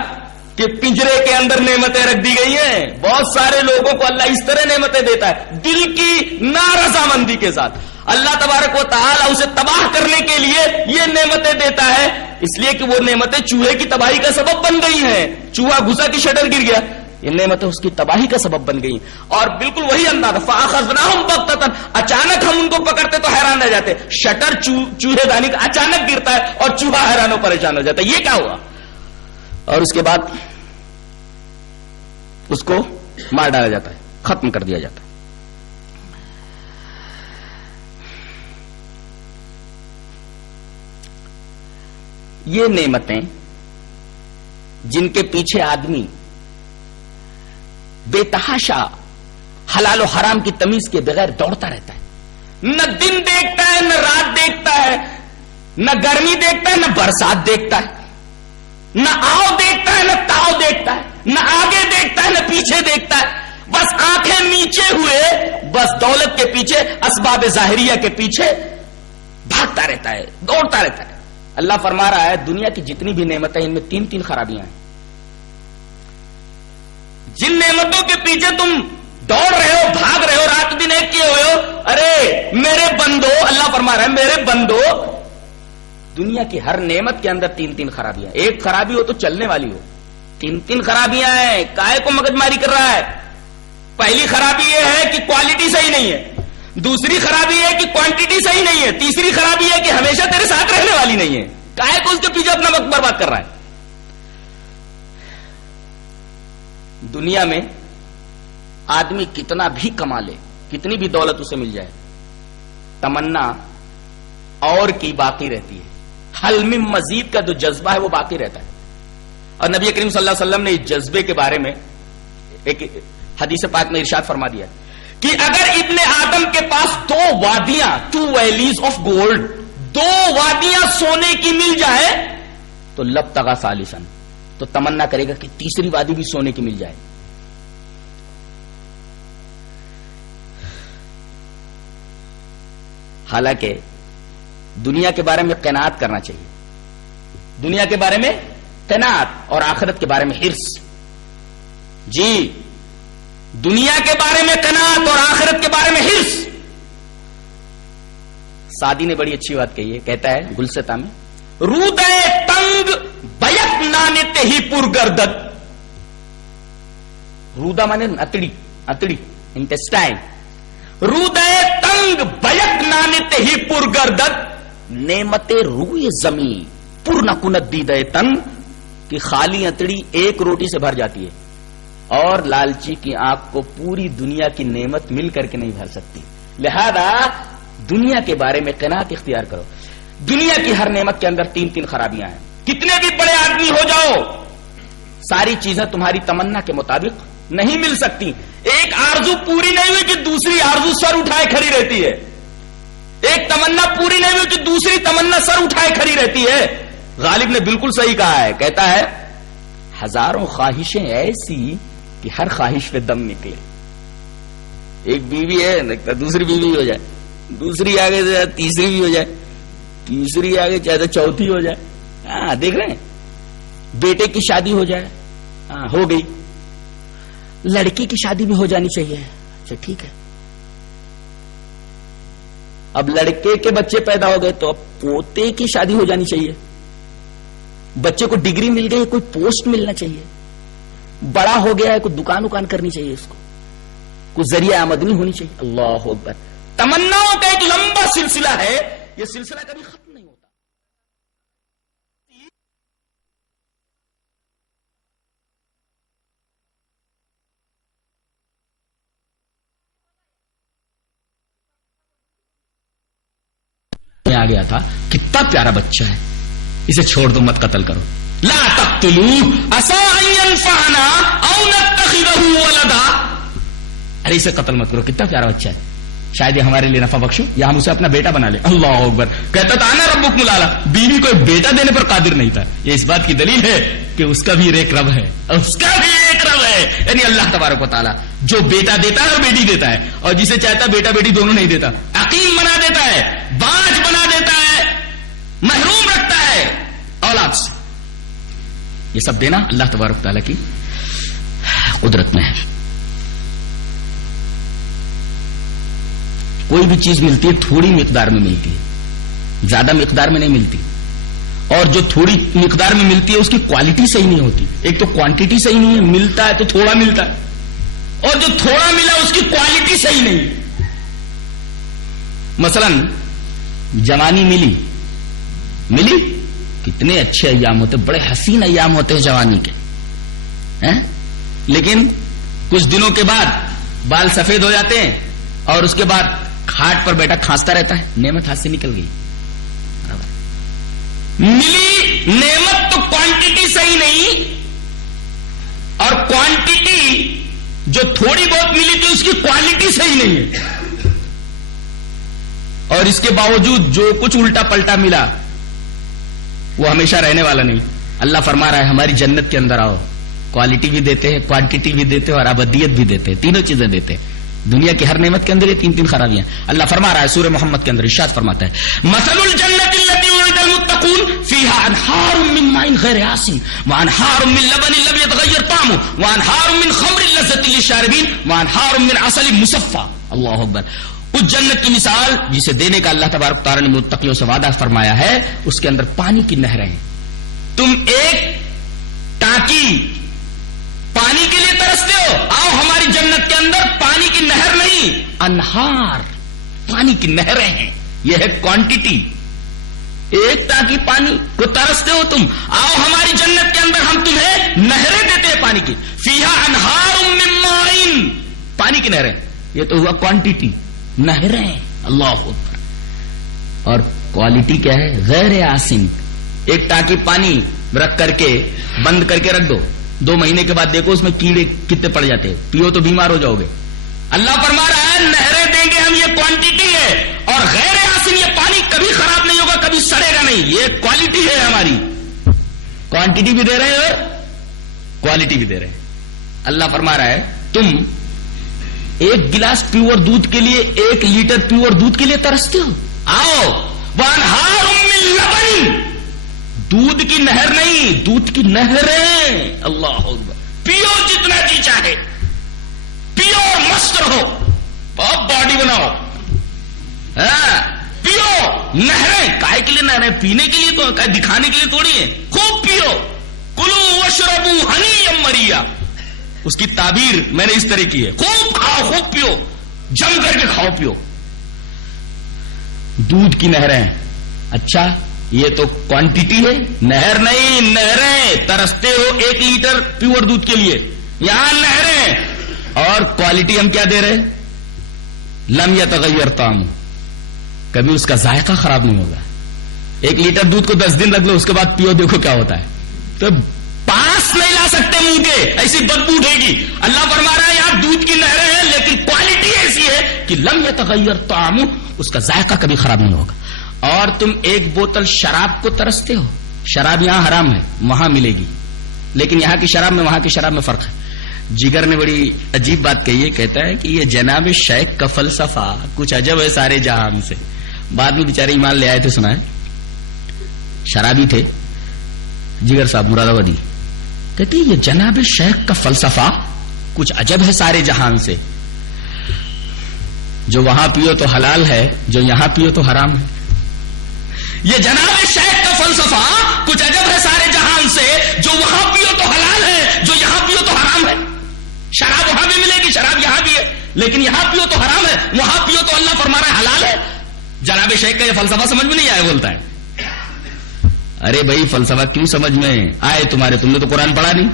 کہ پنجرے کے اندر نعمتیں رکھ دی گئی ہیں. بہت سارے لوگوں کو اللہ اس طرح نعمتیں دیتا ہے دل کی نارضامندی کے ساتھ. اللہ تبارک و تعالی اسے تباہ کرنے کے لیے یہ نعمتیں دیتا ہے، اس لیے کہ وہ نعمتیں چوہے کی تباہی کا سبب بن گئی ہیں. چوہا گھسا کہ شٹر گر گیا، یہ نعمتیں اس کی تباہی کا سبب بن گئی. اور بالکل وہی انداز، فَأَخَذْنَاهُمْ بَغْتَةً، اچانک ہم ان کو پکڑتے تو حیران رہ جاتے. شٹر چوہے دانی کا اچانک گرتا ہے اور چوہا حیران و پریشان ہو جاتا ہے، یہ کیا ہوا؟ اور اس کے بعد اس کو مار ڈالا جاتا ہے، ختم کر دیا جاتا ہے. یہ نعمتیں جن کے پیچھے آدمی بے تحاشا حلال و حرام کی تمیز کے بغیر دوڑتا رہتا ہے، نہ دن دیکھتا ہے، نہ رات دیکھتا ہے، نہ گرمی دیکھتا ہے، نہ برسات دیکھتا ہے، نہ آؤ دیکھتا ہے، نہ تاؤ دیکھتا ہے، نہ آگے دیکھتا ہے، نہ پیچھے دیکھتا ہے. بس آنکھیں نیچے ہوئے، بس دولت کے پیچھے، اسباب ظاہریہ کے پیچھے بھاگتا رہتا ہے، دوڑتا رہتا ہے. اللہ فرما رہا ہے دنیا کی جتنی بھی نعمتیں ان میں 3 خرابیاں ہیں. جن نعمتوں کے پیچھے تم دوڑ رہے ہو، بھاگ رہے ہو، رات دن ایک کیے ہوئے ہو، ارے میرے بندو، اللہ فرما رہا ہے میرے بندو، دنیا کی ہر نعمت کے اندر 3 خرابیاں. ایک خرابی ہو تو چلنے والی ہو، 3 خرابیاں ہیں. کائے کو مگز ماری کر رہا ہے؟ پہلی خرابی یہ ہے کہ کوالٹی صحیح نہیں ہے. دوسری خرابی ہے کہ کوانٹٹی صحیح نہیں ہے. تیسری خرابی ہے کہ ہمیشہ تیرے ساتھ رہنے والی نہیں ہے. کاہے کو اس کے پیچھے اپنا وقت برباد کر رہا ہے. دنیا میں آدمی کتنا بھی کما لے, کتنی بھی دولت اسے مل جائے, تمنا اور کی باقی رہتی ہے. حل من مزید کا جو جذبہ ہے وہ باقی رہتا ہے. اور نبی کریم صلی اللہ علیہ وسلم نے اس جذبے کے بارے میں ایک حدیث پاک میں ارشاد فرما دیا کہ اگر ابن آدم کے پاس 2 وادیاں 2 ویلیز آف گولڈ 2 وادیاں سونے کی مل جائے تو لبتغى ثالثا, تو تمنا کرے گا کہ تیسری وادی بھی سونے کی مل جائے. حالانکہ دنیا کے بارے میں قناعت کرنا چاہیے, دنیا کے بارے میں قناعت اور آخرت کے بارے میں حرص. جی دنیا کے بارے میں قناعت اور آخرت کے بارے میں حرص. سعدی نے بڑی اچھی بات کہی ہے, کہتا ہے گلستہ میں, رودے تنگ بیک نانتے ہی پر گردت. رودا مانے اتڑی, اتڑی انٹسٹائن. رودے تنگ بیک نانتے ہی پر گردت, نعمت روئے زمین پر نہ کنت دیدے تن, کہ خالی اتڑی ایک روٹی سے بھر جاتی ہے اور لالچی کی آنکھ کو پوری دنیا کی نعمت مل کر کے نہیں بھر سکتی. لہذا دنیا کے بارے میں قناعت اختیار کرو. دنیا کی ہر نعمت کے اندر 3 خرابیاں ہیں. کتنے بھی بڑے آدمی ہو جاؤ, ساری چیزیں تمہاری تمنا کے مطابق نہیں مل سکتی. ایک آرزو پوری نہیں ہوئی کہ دوسری آرزو سر اٹھائے کھڑی رہتی ہے. ایک تمنا پوری نہیں ہوئی کہ دوسری تمنا سر اٹھائے کھڑی رہتی ہے. غالب نے بالکل صحیح کہا ہے, کہتا ہے ہزاروں خواہشیں ایسی کہ ہر خواہش پہ دم نکلے. ایک بیوی ہے, دوسری بیوی ہو جائے, دوسری آگے سے تیسری بھی ہو جائے, تیسری آگے چاہے تو چوتھی ہو جائے. ہاں دیکھ رہے ہیں, بیٹے کی شادی ہو جائے, ہاں ہو گئی. لڑکی کی شادی بھی ہو جانی چاہیے, اچھا ٹھیک ہے. اب لڑکے کے بچے پیدا ہو گئے تو اب پوتے کی شادی ہو جانی چاہیے. بچے کو ڈگری مل گئی, کوئی پوسٹ ملنا چاہیے. بڑا ہو گیا ہے, کوئی دکان کرنی چاہیے, اس کو کوئی ذریعہ آمدنی ہونی چاہیے. اللہ اکبر. تمناؤں کا ایک لمبا سلسلہ ہے, یہ سلسلہ کبھی ختم نہیں ہوتا. آ گیا تھا, کتنا پیارا بچہ ہے, اسے چھوڑ دو, مت قتل کرو. لا تقتلوه عسى ان ينفعنا او نتخذه ولدا. ارے اسے قتل مت کرو, کتنا پیارا بچہ ہے, شاید یہ ہمارے لیے نفع بخشو یا ہم اسے اپنا بیٹا بنا لیں. اللہ اکبر. کہتا تھا نا ربکم الاعلی, بیوی کو ایک بیٹا دینے پر قادر نہیں تھا. یہ اس بات کی دلیل ہے کہ اس کا بھی ایک رب ہے, اس کا بھی ایک رب ہے, یعنی اللہ تبارک و تعالی جو بیٹا دیتا ہے اور بیٹی دیتا ہے, اور جسے چاہتا ہے بیٹا بیٹی دونوں نہیں دیتا, عقیم بنا دیتا ہے, باج بنا دیتا ہے, محروم رکھتا ہے اولاد سے. یہ سب دینا اللہ تبارک و تعالی کی قدرت میں ہے. کوئی بھی چیز ملتی ہے تھوڑی مقدار میں ملتی ہے, زیادہ مقدار میں نہیں ملتی. اور جو تھوڑی مقدار میں ملتی ہے اس کی کوالٹی صحیح نہیں ہوتی. ایک تو کوانٹٹی صحیح نہیں ہے, ملتا ہے تو تھوڑا ملتا ہے, اور جو تھوڑا ملا اس کی کوالٹی صحیح نہیں. مثلا جوانی ملی, کتنے اچھے ایام ہوتے, بڑے حسین ایام ہوتے ہیں جوانی کے, لیکن کچھ دنوں کے بعد بال سفید ہو جاتے ہیں اور اس کے بعد کھاٹ پر بیٹا کھانستا رہتا ہے. نعمت ہاتھ سے نکل گئی. ملی نعمت تو کوانٹٹی صحیح نہیں, اور کوانٹٹی جو تھوڑی بہت ملی تھی اس کی کوالٹی صحیح نہیں ہے, اور اس کے باوجود جو کچھ الٹا پلٹا ملا وہ ہمیشہ رہنے والا نہیں. اللہ فرما رہا ہے ہماری جنت کے اندر آؤ, کوالٹی بھی دیتے ہیں, کوانٹٹی بھی دیتے ہیں, اور ابدیت بھی دیتے ہیں, تینوں چیزیں دیتے ہیں. دنیا کی ہر نعمت کے اندر یہ 3 خرابیاں. اللہ فرما رہا ہے سورہ محمد کے اندر, ارشاد فرماتا ہے مثل الجنت التي وعد المتقون فيها انهار من ماء غير آسن وانهار من لبن لم يتغير طعمه وانهار من خمر لذة للشاربين وانهار من عسل مصفى. اللہ اکبر. اس جنت کی مثال جسے دینے کا اللہ تبارک تعالی نے متقیوں سے وعدہ فرمایا ہے, اس کے اندر پانی کی نہریں ہیں. تم ایک ٹانکی پانی کے لیے ترستے ہو, آؤ ہماری جنت کے اندر پانی کی نہر نہیں, انہار پانی کی نہریں ہیں. یہ ہے کوانٹٹی. ایک ٹانکی پانی کو ترستے ہو تم. آؤ ہماری جنت کے اندر ہم تمہیں نہریں دیتے ہیں پانی کی. فیہا انہار من معین, پانی کی نہریں. یہ تو ہوا کوانٹٹی, نہریں. اللہ اکبر. اور کوالٹی کیا ہے؟ غیر آسن. ایک ٹانکی پانی رکھ کر کے بند کر کے رکھ دو, 2 مہینے کے بعد دیکھو اس میں کیڑے کتنے پڑ جاتے ہیں, پیو تو بیمار ہو جاؤ گے. اللہ فرما رہا ہے نہریں دیں گے ہم, یہ کوانٹٹی ہے. اور غیر آسن, یہ پانی کبھی خراب نہیں ہوگا, کبھی سڑے گا نہیں. یہ کوالٹی ہے ہماری. کوانٹٹی بھی دے رہے ہیں اور کوالٹی بھی دے رہے ہیں. اللہ فرما رہا ہے تم 1 گلاس پیور دودھ کے لیے 1 لیٹر پیور دودھ کے لیے ترستے ہو. آؤ وانہار من لبن, دودھ کی نہر نہیں, دودھ کی نہریں. اللہ اکبر. پیو جتنا جی چاہے, پیو اور مست رہو, بہت باڈی بناؤ. پیو نہریں. کائے کے لیے نہریں؟ پینے کے لیے تو, دکھانے کے لیے تھوڑی ہے. خوب پیو. کلو واشربوا ہنیئا مریا. اس کی تعبیر میں نے اس طرح کی ہے, خوب کھاؤ, خوب پیو, جم کر کے کھاؤ پیو. دودھ کی نہریں. اچھا یہ تو کوانٹٹی ہے, نہر نہیں. نہریں ترستے ہو 1 لیٹر پیور دودھ کے لیے, یہاں نہریں. اور کوالٹی ہم کیا دے رہے؟ لم یتغیر طعمہ, کبھی اس کا ذائقہ خراب نہیں ہوگا. 1 لیٹر دودھ کو 10 دن رکھ لو, اس کے بعد پیو, دیکھو کیا ہوتا ہے. تو پاس نہیں لا سکتے منہ کے, ایسی بدبو اٹھے گی. اللہ فرما رہا ہے یہاں دودھ کی نہریں ہیں, لیکن کوالٹی ایسی ہے کہ لم یتغیر طعمہ, اس کا ذائقہ کبھی خراب نہیں ہوگا. اور تم 1 بوتل شراب کو ترستے ہو. شراب یہاں حرام ہے, وہاں ملے گی, لیکن یہاں کی شراب میں وہاں کی شراب میں فرق ہے. جگر نے بڑی عجیب بات کہی ہے, کہتا ہے کہ یہ جناب شیخ کا فلسفہ کچھ عجب ہے سارے جہان سے. بعد میں بیچارے ایمان لے آئے تھے, سنا ہے, شرابی تھے جگر صاحب مراد آبادی. کہتے ہیں یہ جناب شیخ کا فلسفہ کچھ عجب ہے سارے جہان سے. جو وہاں پیو تو حلال ہے, جو یہاں پیو تو حرام ہے. یہ جناب شیخ کا فلسفہ کچھ عجب ہے سارے جہان سے, جو وہاں پیو تو حلال ہے, جو یہاں پیو تو حرام ہے. شراب وہاں بھی ملے گی, شراب یہاں بھی ہے, لیکن یہاں پیو تو حرام ہے, وہاں پیو تو اللہ فرما رہا ہے حلال ہے. جناب شیخ کا یہ فلسفہ سمجھ میں نہیں آیا, بولتا ہے. ارے بھائی فلسفہ کیوں سمجھ میں آئے تمہارے, تم نے تو قرآن پڑھا نہیں.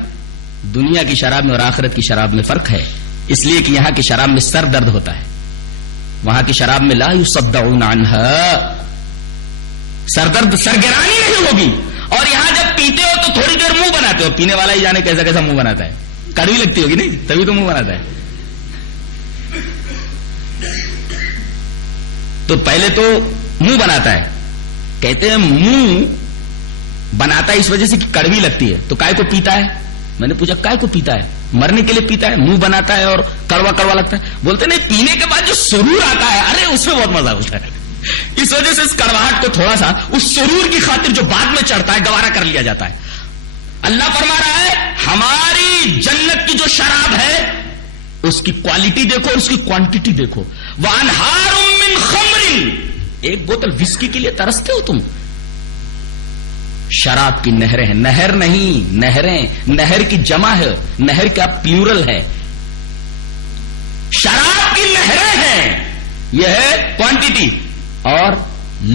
دنیا کی شراب میں اور آخرت کی شراب میں فرق ہے, اس لیے کہ یہاں کی شراب میں سر درد ہوتا ہے, وہاں کی شراب میں لا یصدعون عنہا, سر درد سرگرانی نہیں ہوگی. اور یہاں جب پیتے ہو تو تھوڑی دیر منہ بناتے ہو, پینے والا ہی جانے کیسا کیسا منہ بناتا ہے, کڑوی لگتی ہوگی نہیں, تبھی تو منہ بناتا ہے. تو پہلے تو منہ بناتا ہے, کہتے ہیں منہ بناتا ہے اس وجہ سے کہ کڑوی لگتی ہے, تو کائے کو پیتا ہے. میں نے پوچھا کائے کو پیتا ہے؟ مرنے کے لیے پیتا ہے, منہ بناتا ہے اور کڑوا کڑوا لگتا ہے. بولتے نہیں, پینے کے بعد جو سرور آتا ہے, ارے اس میں بہت مزہ ہوتا ہے. اس وجہ سے اس کڑواہٹ کو تھوڑا سا اس سرور کی خاطر جو بعد میں چڑھتا ہے گوارا کر لیا جاتا ہے. اللہ فرما رہا ہے ہماری جنت کی جو شراب ہے اس کی کوالٹی دیکھو, اس کی کوانٹٹی دیکھو. وانہار من خمر, 1 بوتل وسکی کے لیے ترستے ہو تم. شراب کی نہریں ہیں, نہر نہیں نہریں, نہر کی جمع ہے, نہر کا پلورل ہے. شراب کی نہریں ہیں, یہ ہے کوانٹٹی. اور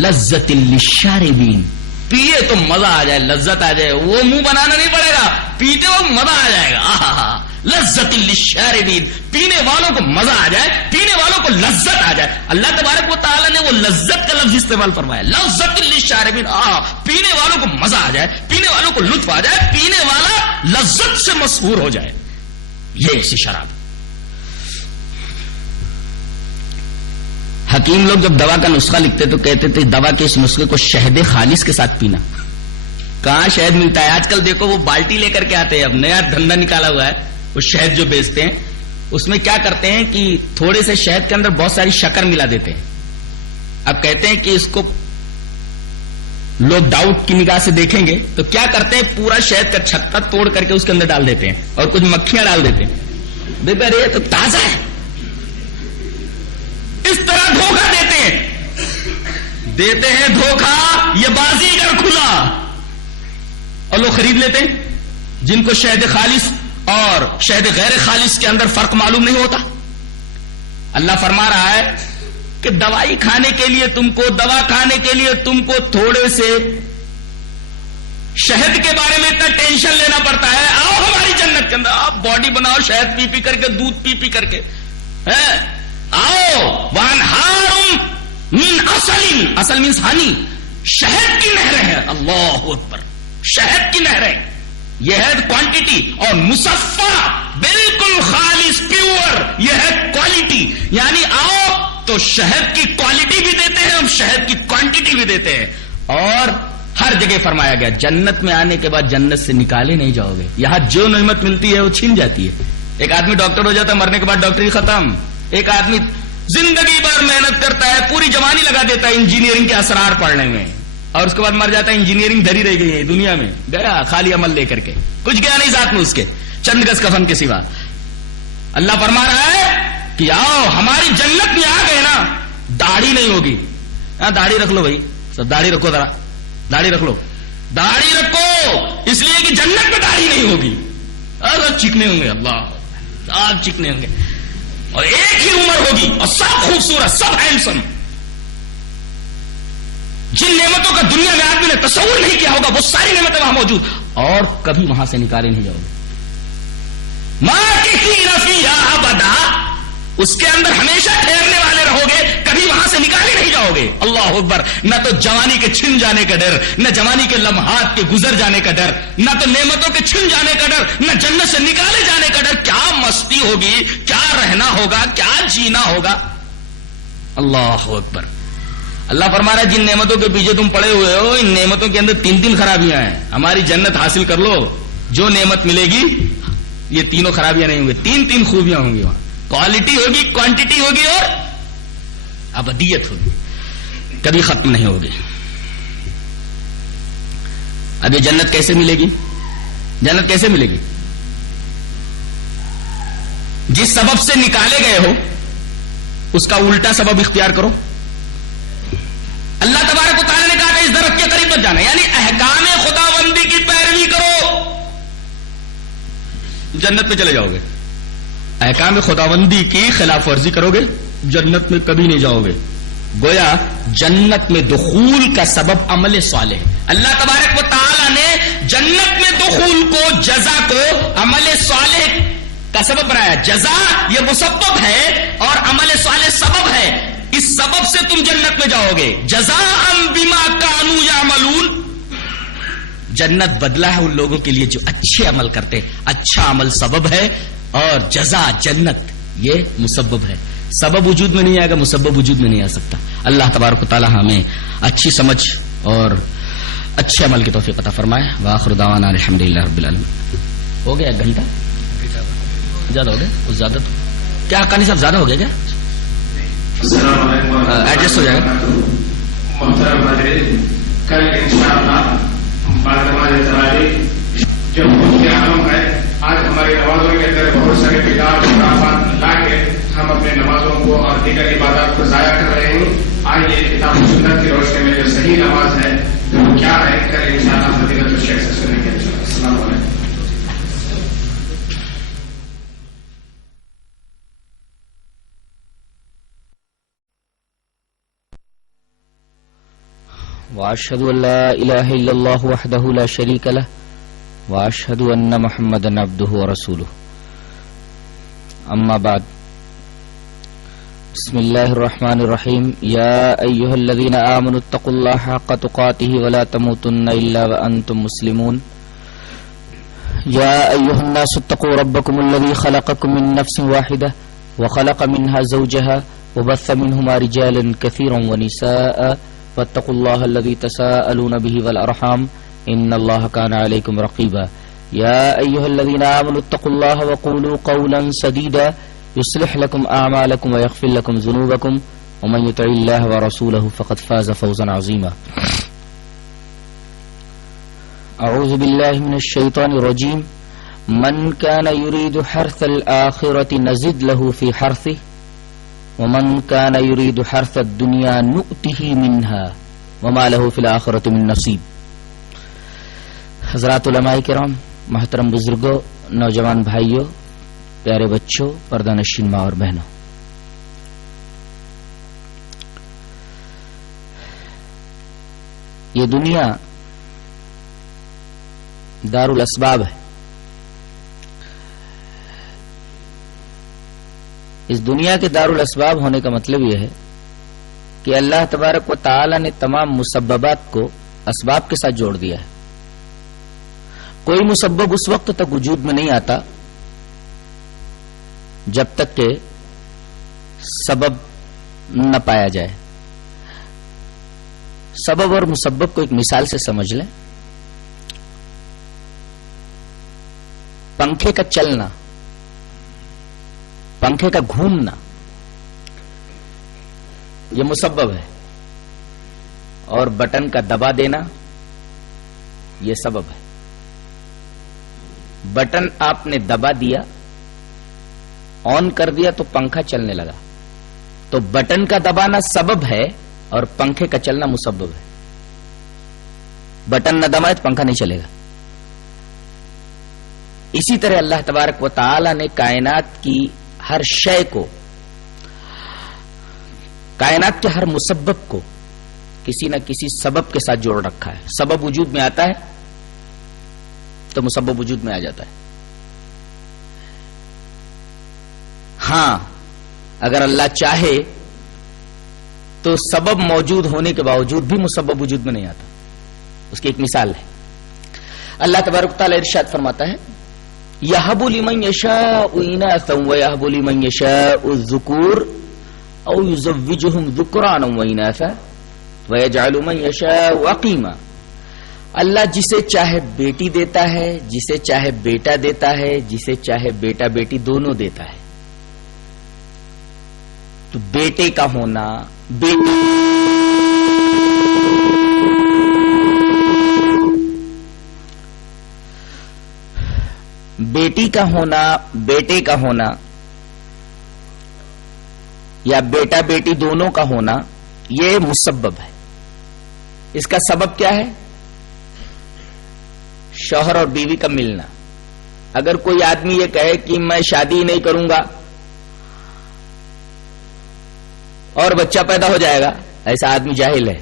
لذت للشاربین, پیے تو مزہ آ جائے, لذت آ جائے, وہ منہ بنانا نہیں پڑے گا, پیتے ہو مزہ آ جائے گا. لذت للشاربین, پینے والوں کو مزہ آ جائے, پینے والوں کو لذت آ جائے. اللہ تبارک و تعالی نے وہ لذت کا لفظ استعمال فرمایا, لذت للشاربین, پینے والوں کو مزہ آ جائے, پینے والوں کو لطف آ جائے, پینے والا لذت سے مسحور ہو جائے. یہ ایسی شراب. حکیم لوگ جب دوا کا نسخہ لکھتے تو کہتے تھے دوا کے اس نسخے کو شہد خالص کے ساتھ پینا. کہاں شہد ملتا ہے آج کل, دیکھو وہ بالٹی لے کر کے آتے ہیں, اب نیا دھندا نکالا ہوا ہے, وہ شہد جو بیچتے ہیں اس میں کیا کرتے ہیں کہ تھوڑے سے شہد کے اندر بہت ساری شکر ملا دیتے ہیں. اب کہتے ہیں کہ اس کو لوگ ڈاؤٹ کی نگاہ سے دیکھیں گے تو کیا کرتے ہیں, پورا شہد کا چھتا توڑ کر کے اس کے اندر ڈال دیتے ہیں اور کچھ مکھیاں ڈال دیتے ہیں. دیکھا رہے تو تازہ ہے. اس طرح دھوکہ دیتے ہیں دھوکہ, یہ بازیگر کھلا, اور لوگ خرید لیتے ہیں جن کو شہد خالص اور شہد غیر خالص کے اندر فرق معلوم نہیں ہوتا. اللہ فرما رہا ہے کہ دوائی کھانے کے لیے دوا کھانے کے لیے تم کو تھوڑے سے شہد کے بارے میں اتنا ٹینشن لینا پڑتا ہے. آؤ ہماری جنت کے اندر، آپ باڈی بناؤ شہد پی پی کر کے، دودھ پی پی کر کے. آؤ وانہار من اصل، اصل مینس ہنی، شہد کی نہریں ہیں. اللہ اکبر، شہد کی نہریں. یہ ہے کوانٹٹی. اور مصفا، بالکل خالص پیور، یہ ہے کوالٹی. یعنی آؤ تو شہد کی کوالٹی بھی دیتے ہیں، ہم شہد کی کوانٹٹی بھی دیتے ہیں. اور ہر جگہ فرمایا گیا جنت میں آنے کے بعد جنت سے نکالے نہیں جاؤ گے. یہاں جو نعمت ملتی ہے وہ چھین جاتی ہے. ایک آدمی ڈاکٹر ہو جاتا ہے، مرنے کے بعد ڈاکٹری ختم. ایک آدمی زندگی بھر محنت کرتا ہے، پوری جوانی لگا دیتا ہے انجینئرنگ کے اسرار پڑھنے میں، اور اس کے بعد مر جاتا ہے. انجینئرنگ دھری رہ گئی ہے دنیا میں، گیا خالی عمل لے کر کے، کچھ گیا نہیں ذات میں اس کے، چند گز کفن کے سوا. اللہ فرما رہا ہے کہ آؤ ہماری جنت میں آ گئے نا، داڑھی نہیں ہوگی. داڑھی رکھ لو بھائی، سب داڑھی رکھو، ذرا داڑھی رکھ لو، داڑھی رکھو، اس لیے کہ جنت میں داڑھی نہیں ہوگی. سب چکنے ہوں گے، اللہ سب چکنے ہوں گے، اور ایک ہی عمر ہوگی، اور سب خوبصورت، سب ہینڈسم. جن نعمتوں کا دنیا میں آدمی نے تصور نہیں کیا ہوگا وہ ساری نعمتیں وہاں موجود، اور کبھی وہاں سے نکالے نہیں جاؤ گے. ماں کی رفیع ابدا، اس کے اندر ہمیشہ ٹھہرنے والے رہو گے، کبھی وہاں سے نکالے نہیں جاؤ گے. اللہ اکبر. نہ تو جوانی کے چھن جانے کا ڈر، نہ جوانی کے لمحات کے گزر جانے کا ڈر، نہ تو نعمتوں کے چھن جانے کا ڈر، نہ جنت سے نکالے جانے کا ڈر. کیا مستی ہوگی، کیا رہنا ہوگا، کیا جینا ہوگا. اللہ اکبر. اللہ فرما رہا ہے جن نعمتوں کے پیچھے تم پڑے ہوئے ہو، ان نعمتوں کے اندر تین تین خرابیاں ہیں. ہماری جنت حاصل کر لو، جو نعمت ملے گی یہ تینوں خرابیاں نہیں ہوں گی، تین تین خوبیاں ہوں گی. وہاں کوالٹی ہوگی، کوانٹٹی ہوگی، اور ابدیت ہوگی، کبھی ختم نہیں ہوگی. اب یہ جنت کیسے ملے گی؟ جنت کیسے ملے گی؟ جس سبب سے نکالے گئے ہو اس کا الٹا سبب اختیار کرو. اللہ تبارک و تعالیٰ نے کہا کہ اس درخت کے قریب مت جانا، یعنی احکام خداوندی کی پیروی کرو، جنت میں چلے جاؤ گے. احکام خداوندی کی خلاف ورزی کرو گے، جنت میں کبھی نہیں جاؤ گے. گویا جنت میں دخول کا سبب عمل صالح ہے. اللہ تبارک و تعالیٰ نے جنت میں دخول کو، جزا کو عمل صالح کا سبب بنایا. جزا یہ مسبب ہے اور عمل صالح سبب ہے. اس سبب سے تم جنت میں جاؤ گے. جزاء بما کانوا یعملون، جنت بدلہ ہے ان لوگوں کے لیے جو اچھے عمل کرتے. اچھا عمل سبب ہے اور جزا جنت یہ مسبب ہے. سبب وجود میں نہیں آئے گا، مسبب وجود میں نہیں آ سکتا. اللہ تبارک و تعالی ہمیں اچھی سمجھ اور اچھے عمل کی توفیق عطا فرمائے. وآخر دعوانا الحمدللہ رب العالمین. ہو گیا 1 گھنٹہ؟ زیادہ ہو گیا؟ کچھ زیادہ تو کیا حقانی صاحب زیادہ ہو گیا کیا؟ ایڈجسٹ ہو جائے گا. محترم حاضرین، کل انشاءاللہ بعد نماز تراویح جو خود عالم ہے، آج ہماری نمازوں کے اندر بہت سارے بدعات اور خرافات لا کے ہم اپنے نمازوں کو اور دیگر عبادات کو ضائع کر رہے ہیں. آئیے کتاب و سنت کی روشنی میں جو صحیح نماز ہے وہ کیا ہے، کل انشاءاللہ فضیلت الشیخ سے سنیں گے. السلام علیکم. واشهد ان لا اله الا الله وحده لا شريك له واشهد ان محمدا عبده ورسوله. اما بعد، بسم الله الرحمن الرحيم. يا ايها الذين امنوا اتقوا الله حق تقاته ولا تموتن الا وانتم مسلمون. يا ايها الناس اتقوا ربكم الذي خلقكم من نفس واحده وخلق منها زوجها وبث منهما رجالا كثيرا ونساء واتقوا الله الذي تساءلون به والأرحام إن الله كان عليكم رقيبا. يا أيها الذين آمنوا اتقوا الله وقولوا قولا سديدا يصلح لكم أعمالكم ويغفر لكم ذنوبكم ومن يطع الله ورسوله فقد فاز فوزا عظيما. أعوذ بالله من الشيطان الرجيم. من كان يريد حرث الآخرة نزد له في حرثه ومن كان يريد حرث الدنيا نؤته منها وما له في الآخرة من نصيب. حضرات علماء کرام، محترم بزرگوں، نوجوان بھائیوں، پیارے بچوں، پردہ نشین ماں اور بہنوں، یہ دنیا دار الاسباب ہے. اس دنیا کے دار الاسباب ہونے کا مطلب یہ ہے کہ اللہ تبارک و تعالی نے تمام مسببات کو اسباب کے ساتھ جوڑ دیا ہے. کوئی مسبب اس وقت تک وجود میں نہیں آتا جب تک کہ سبب نہ پایا جائے. سبب اور مسبب کو ایک مثال سے سمجھ لیں. پنکھے کا چلنا، پنکھے کا گھومنا یہ مسبب ہے، اور بٹن کا دبا دینا یہ سبب ہے. بٹن آپ نے دبا دیا، آن کر دیا تو پنکھا چلنے لگا. تو بٹن کا دبانا سبب ہے اور پنکھے کا چلنا مسبب ہے. بٹن نہ دبائے تو پنکھا نہیں چلے گا. اسی طرح اللہ تبارک و تعالی نے کائنات کی ہر شے کو، کائنات کے ہر مسبب کو کسی نہ کسی سبب کے ساتھ جوڑ رکھا ہے. سبب وجود میں آتا ہے تو مسبب وجود میں آ جاتا ہے. ہاں، اگر اللہ چاہے تو سبب موجود ہونے کے باوجود بھی مسبب وجود میں نہیں آتا. اس کی ایک مثال ہے. اللہ تبارک تعالی ارشاد فرماتا ہے یَهَبُ لِمَن يَشَاءُ إِنَاثًا وَيَهَبُ لِمَن يَشَاءُ الذُّكُورَ أَوْ يُزَوِّجُهُمْ ذُكْرَانًا وَإِنَاثًا وَيَجْعَلُ مَن يَشَاءُ عَقِيمًا. اللہ جسے چاہے بیٹی دیتا ہے، جسے چاہے بیٹا دیتا ہے، جسے چاہے بیٹا بیٹی دونوں دیتا ہے. تو بیٹے کا ہونا، بیٹی کا ہونا، بیٹے کا ہونا یا بیٹا بیٹی دونوں کا ہونا یہ مسبب ہے. اس کا سبب کیا ہے؟ شوہر اور بیوی کا ملنا. اگر کوئی آدمی یہ کہے کہ میں شادی نہیں کروں گا اور بچہ پیدا ہو جائے گا، ایسا آدمی جاہل ہے.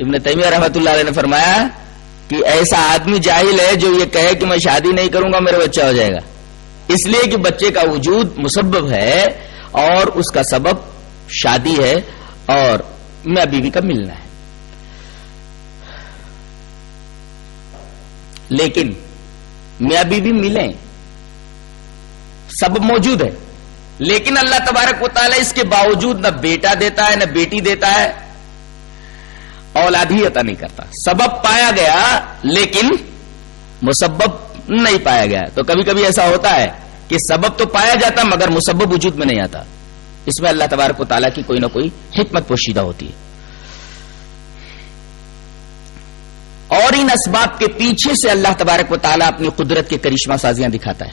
ابن تیمیہ رحمۃ اللہ علیہ نے فرمایا کہ ایسا آدمی جاہل ہے جو یہ کہے کہ میں شادی نہیں کروں گا میرا بچہ ہو جائے گا. اس لیے کہ بچے کا وجود مسبب ہے اور اس کا سبب شادی ہے اور میاں بیوی کا ملنا ہے. لیکن میاں بیوی ملیں، سبب موجود ہے، لیکن اللہ تبارک و تعالی اس کے باوجود نہ بیٹا دیتا ہے نہ بیٹی دیتا ہے، اولاد ہی عطا نہیں کرتا. سبب پایا گیا لیکن مسبب نہیں پایا گیا. تو کبھی کبھی ایسا ہوتا ہے کہ سبب تو پایا جاتا مگر مسبب وجود میں نہیں آتا. اس میں اللہ تبارک و تعالی کی کوئی نہ کوئی حکمت پوشیدہ ہوتی ہے. اور ان اسباب کے پیچھے سے اللہ تبارک و تعالی اپنی قدرت کے کرشمہ سازیاں دکھاتا ہے.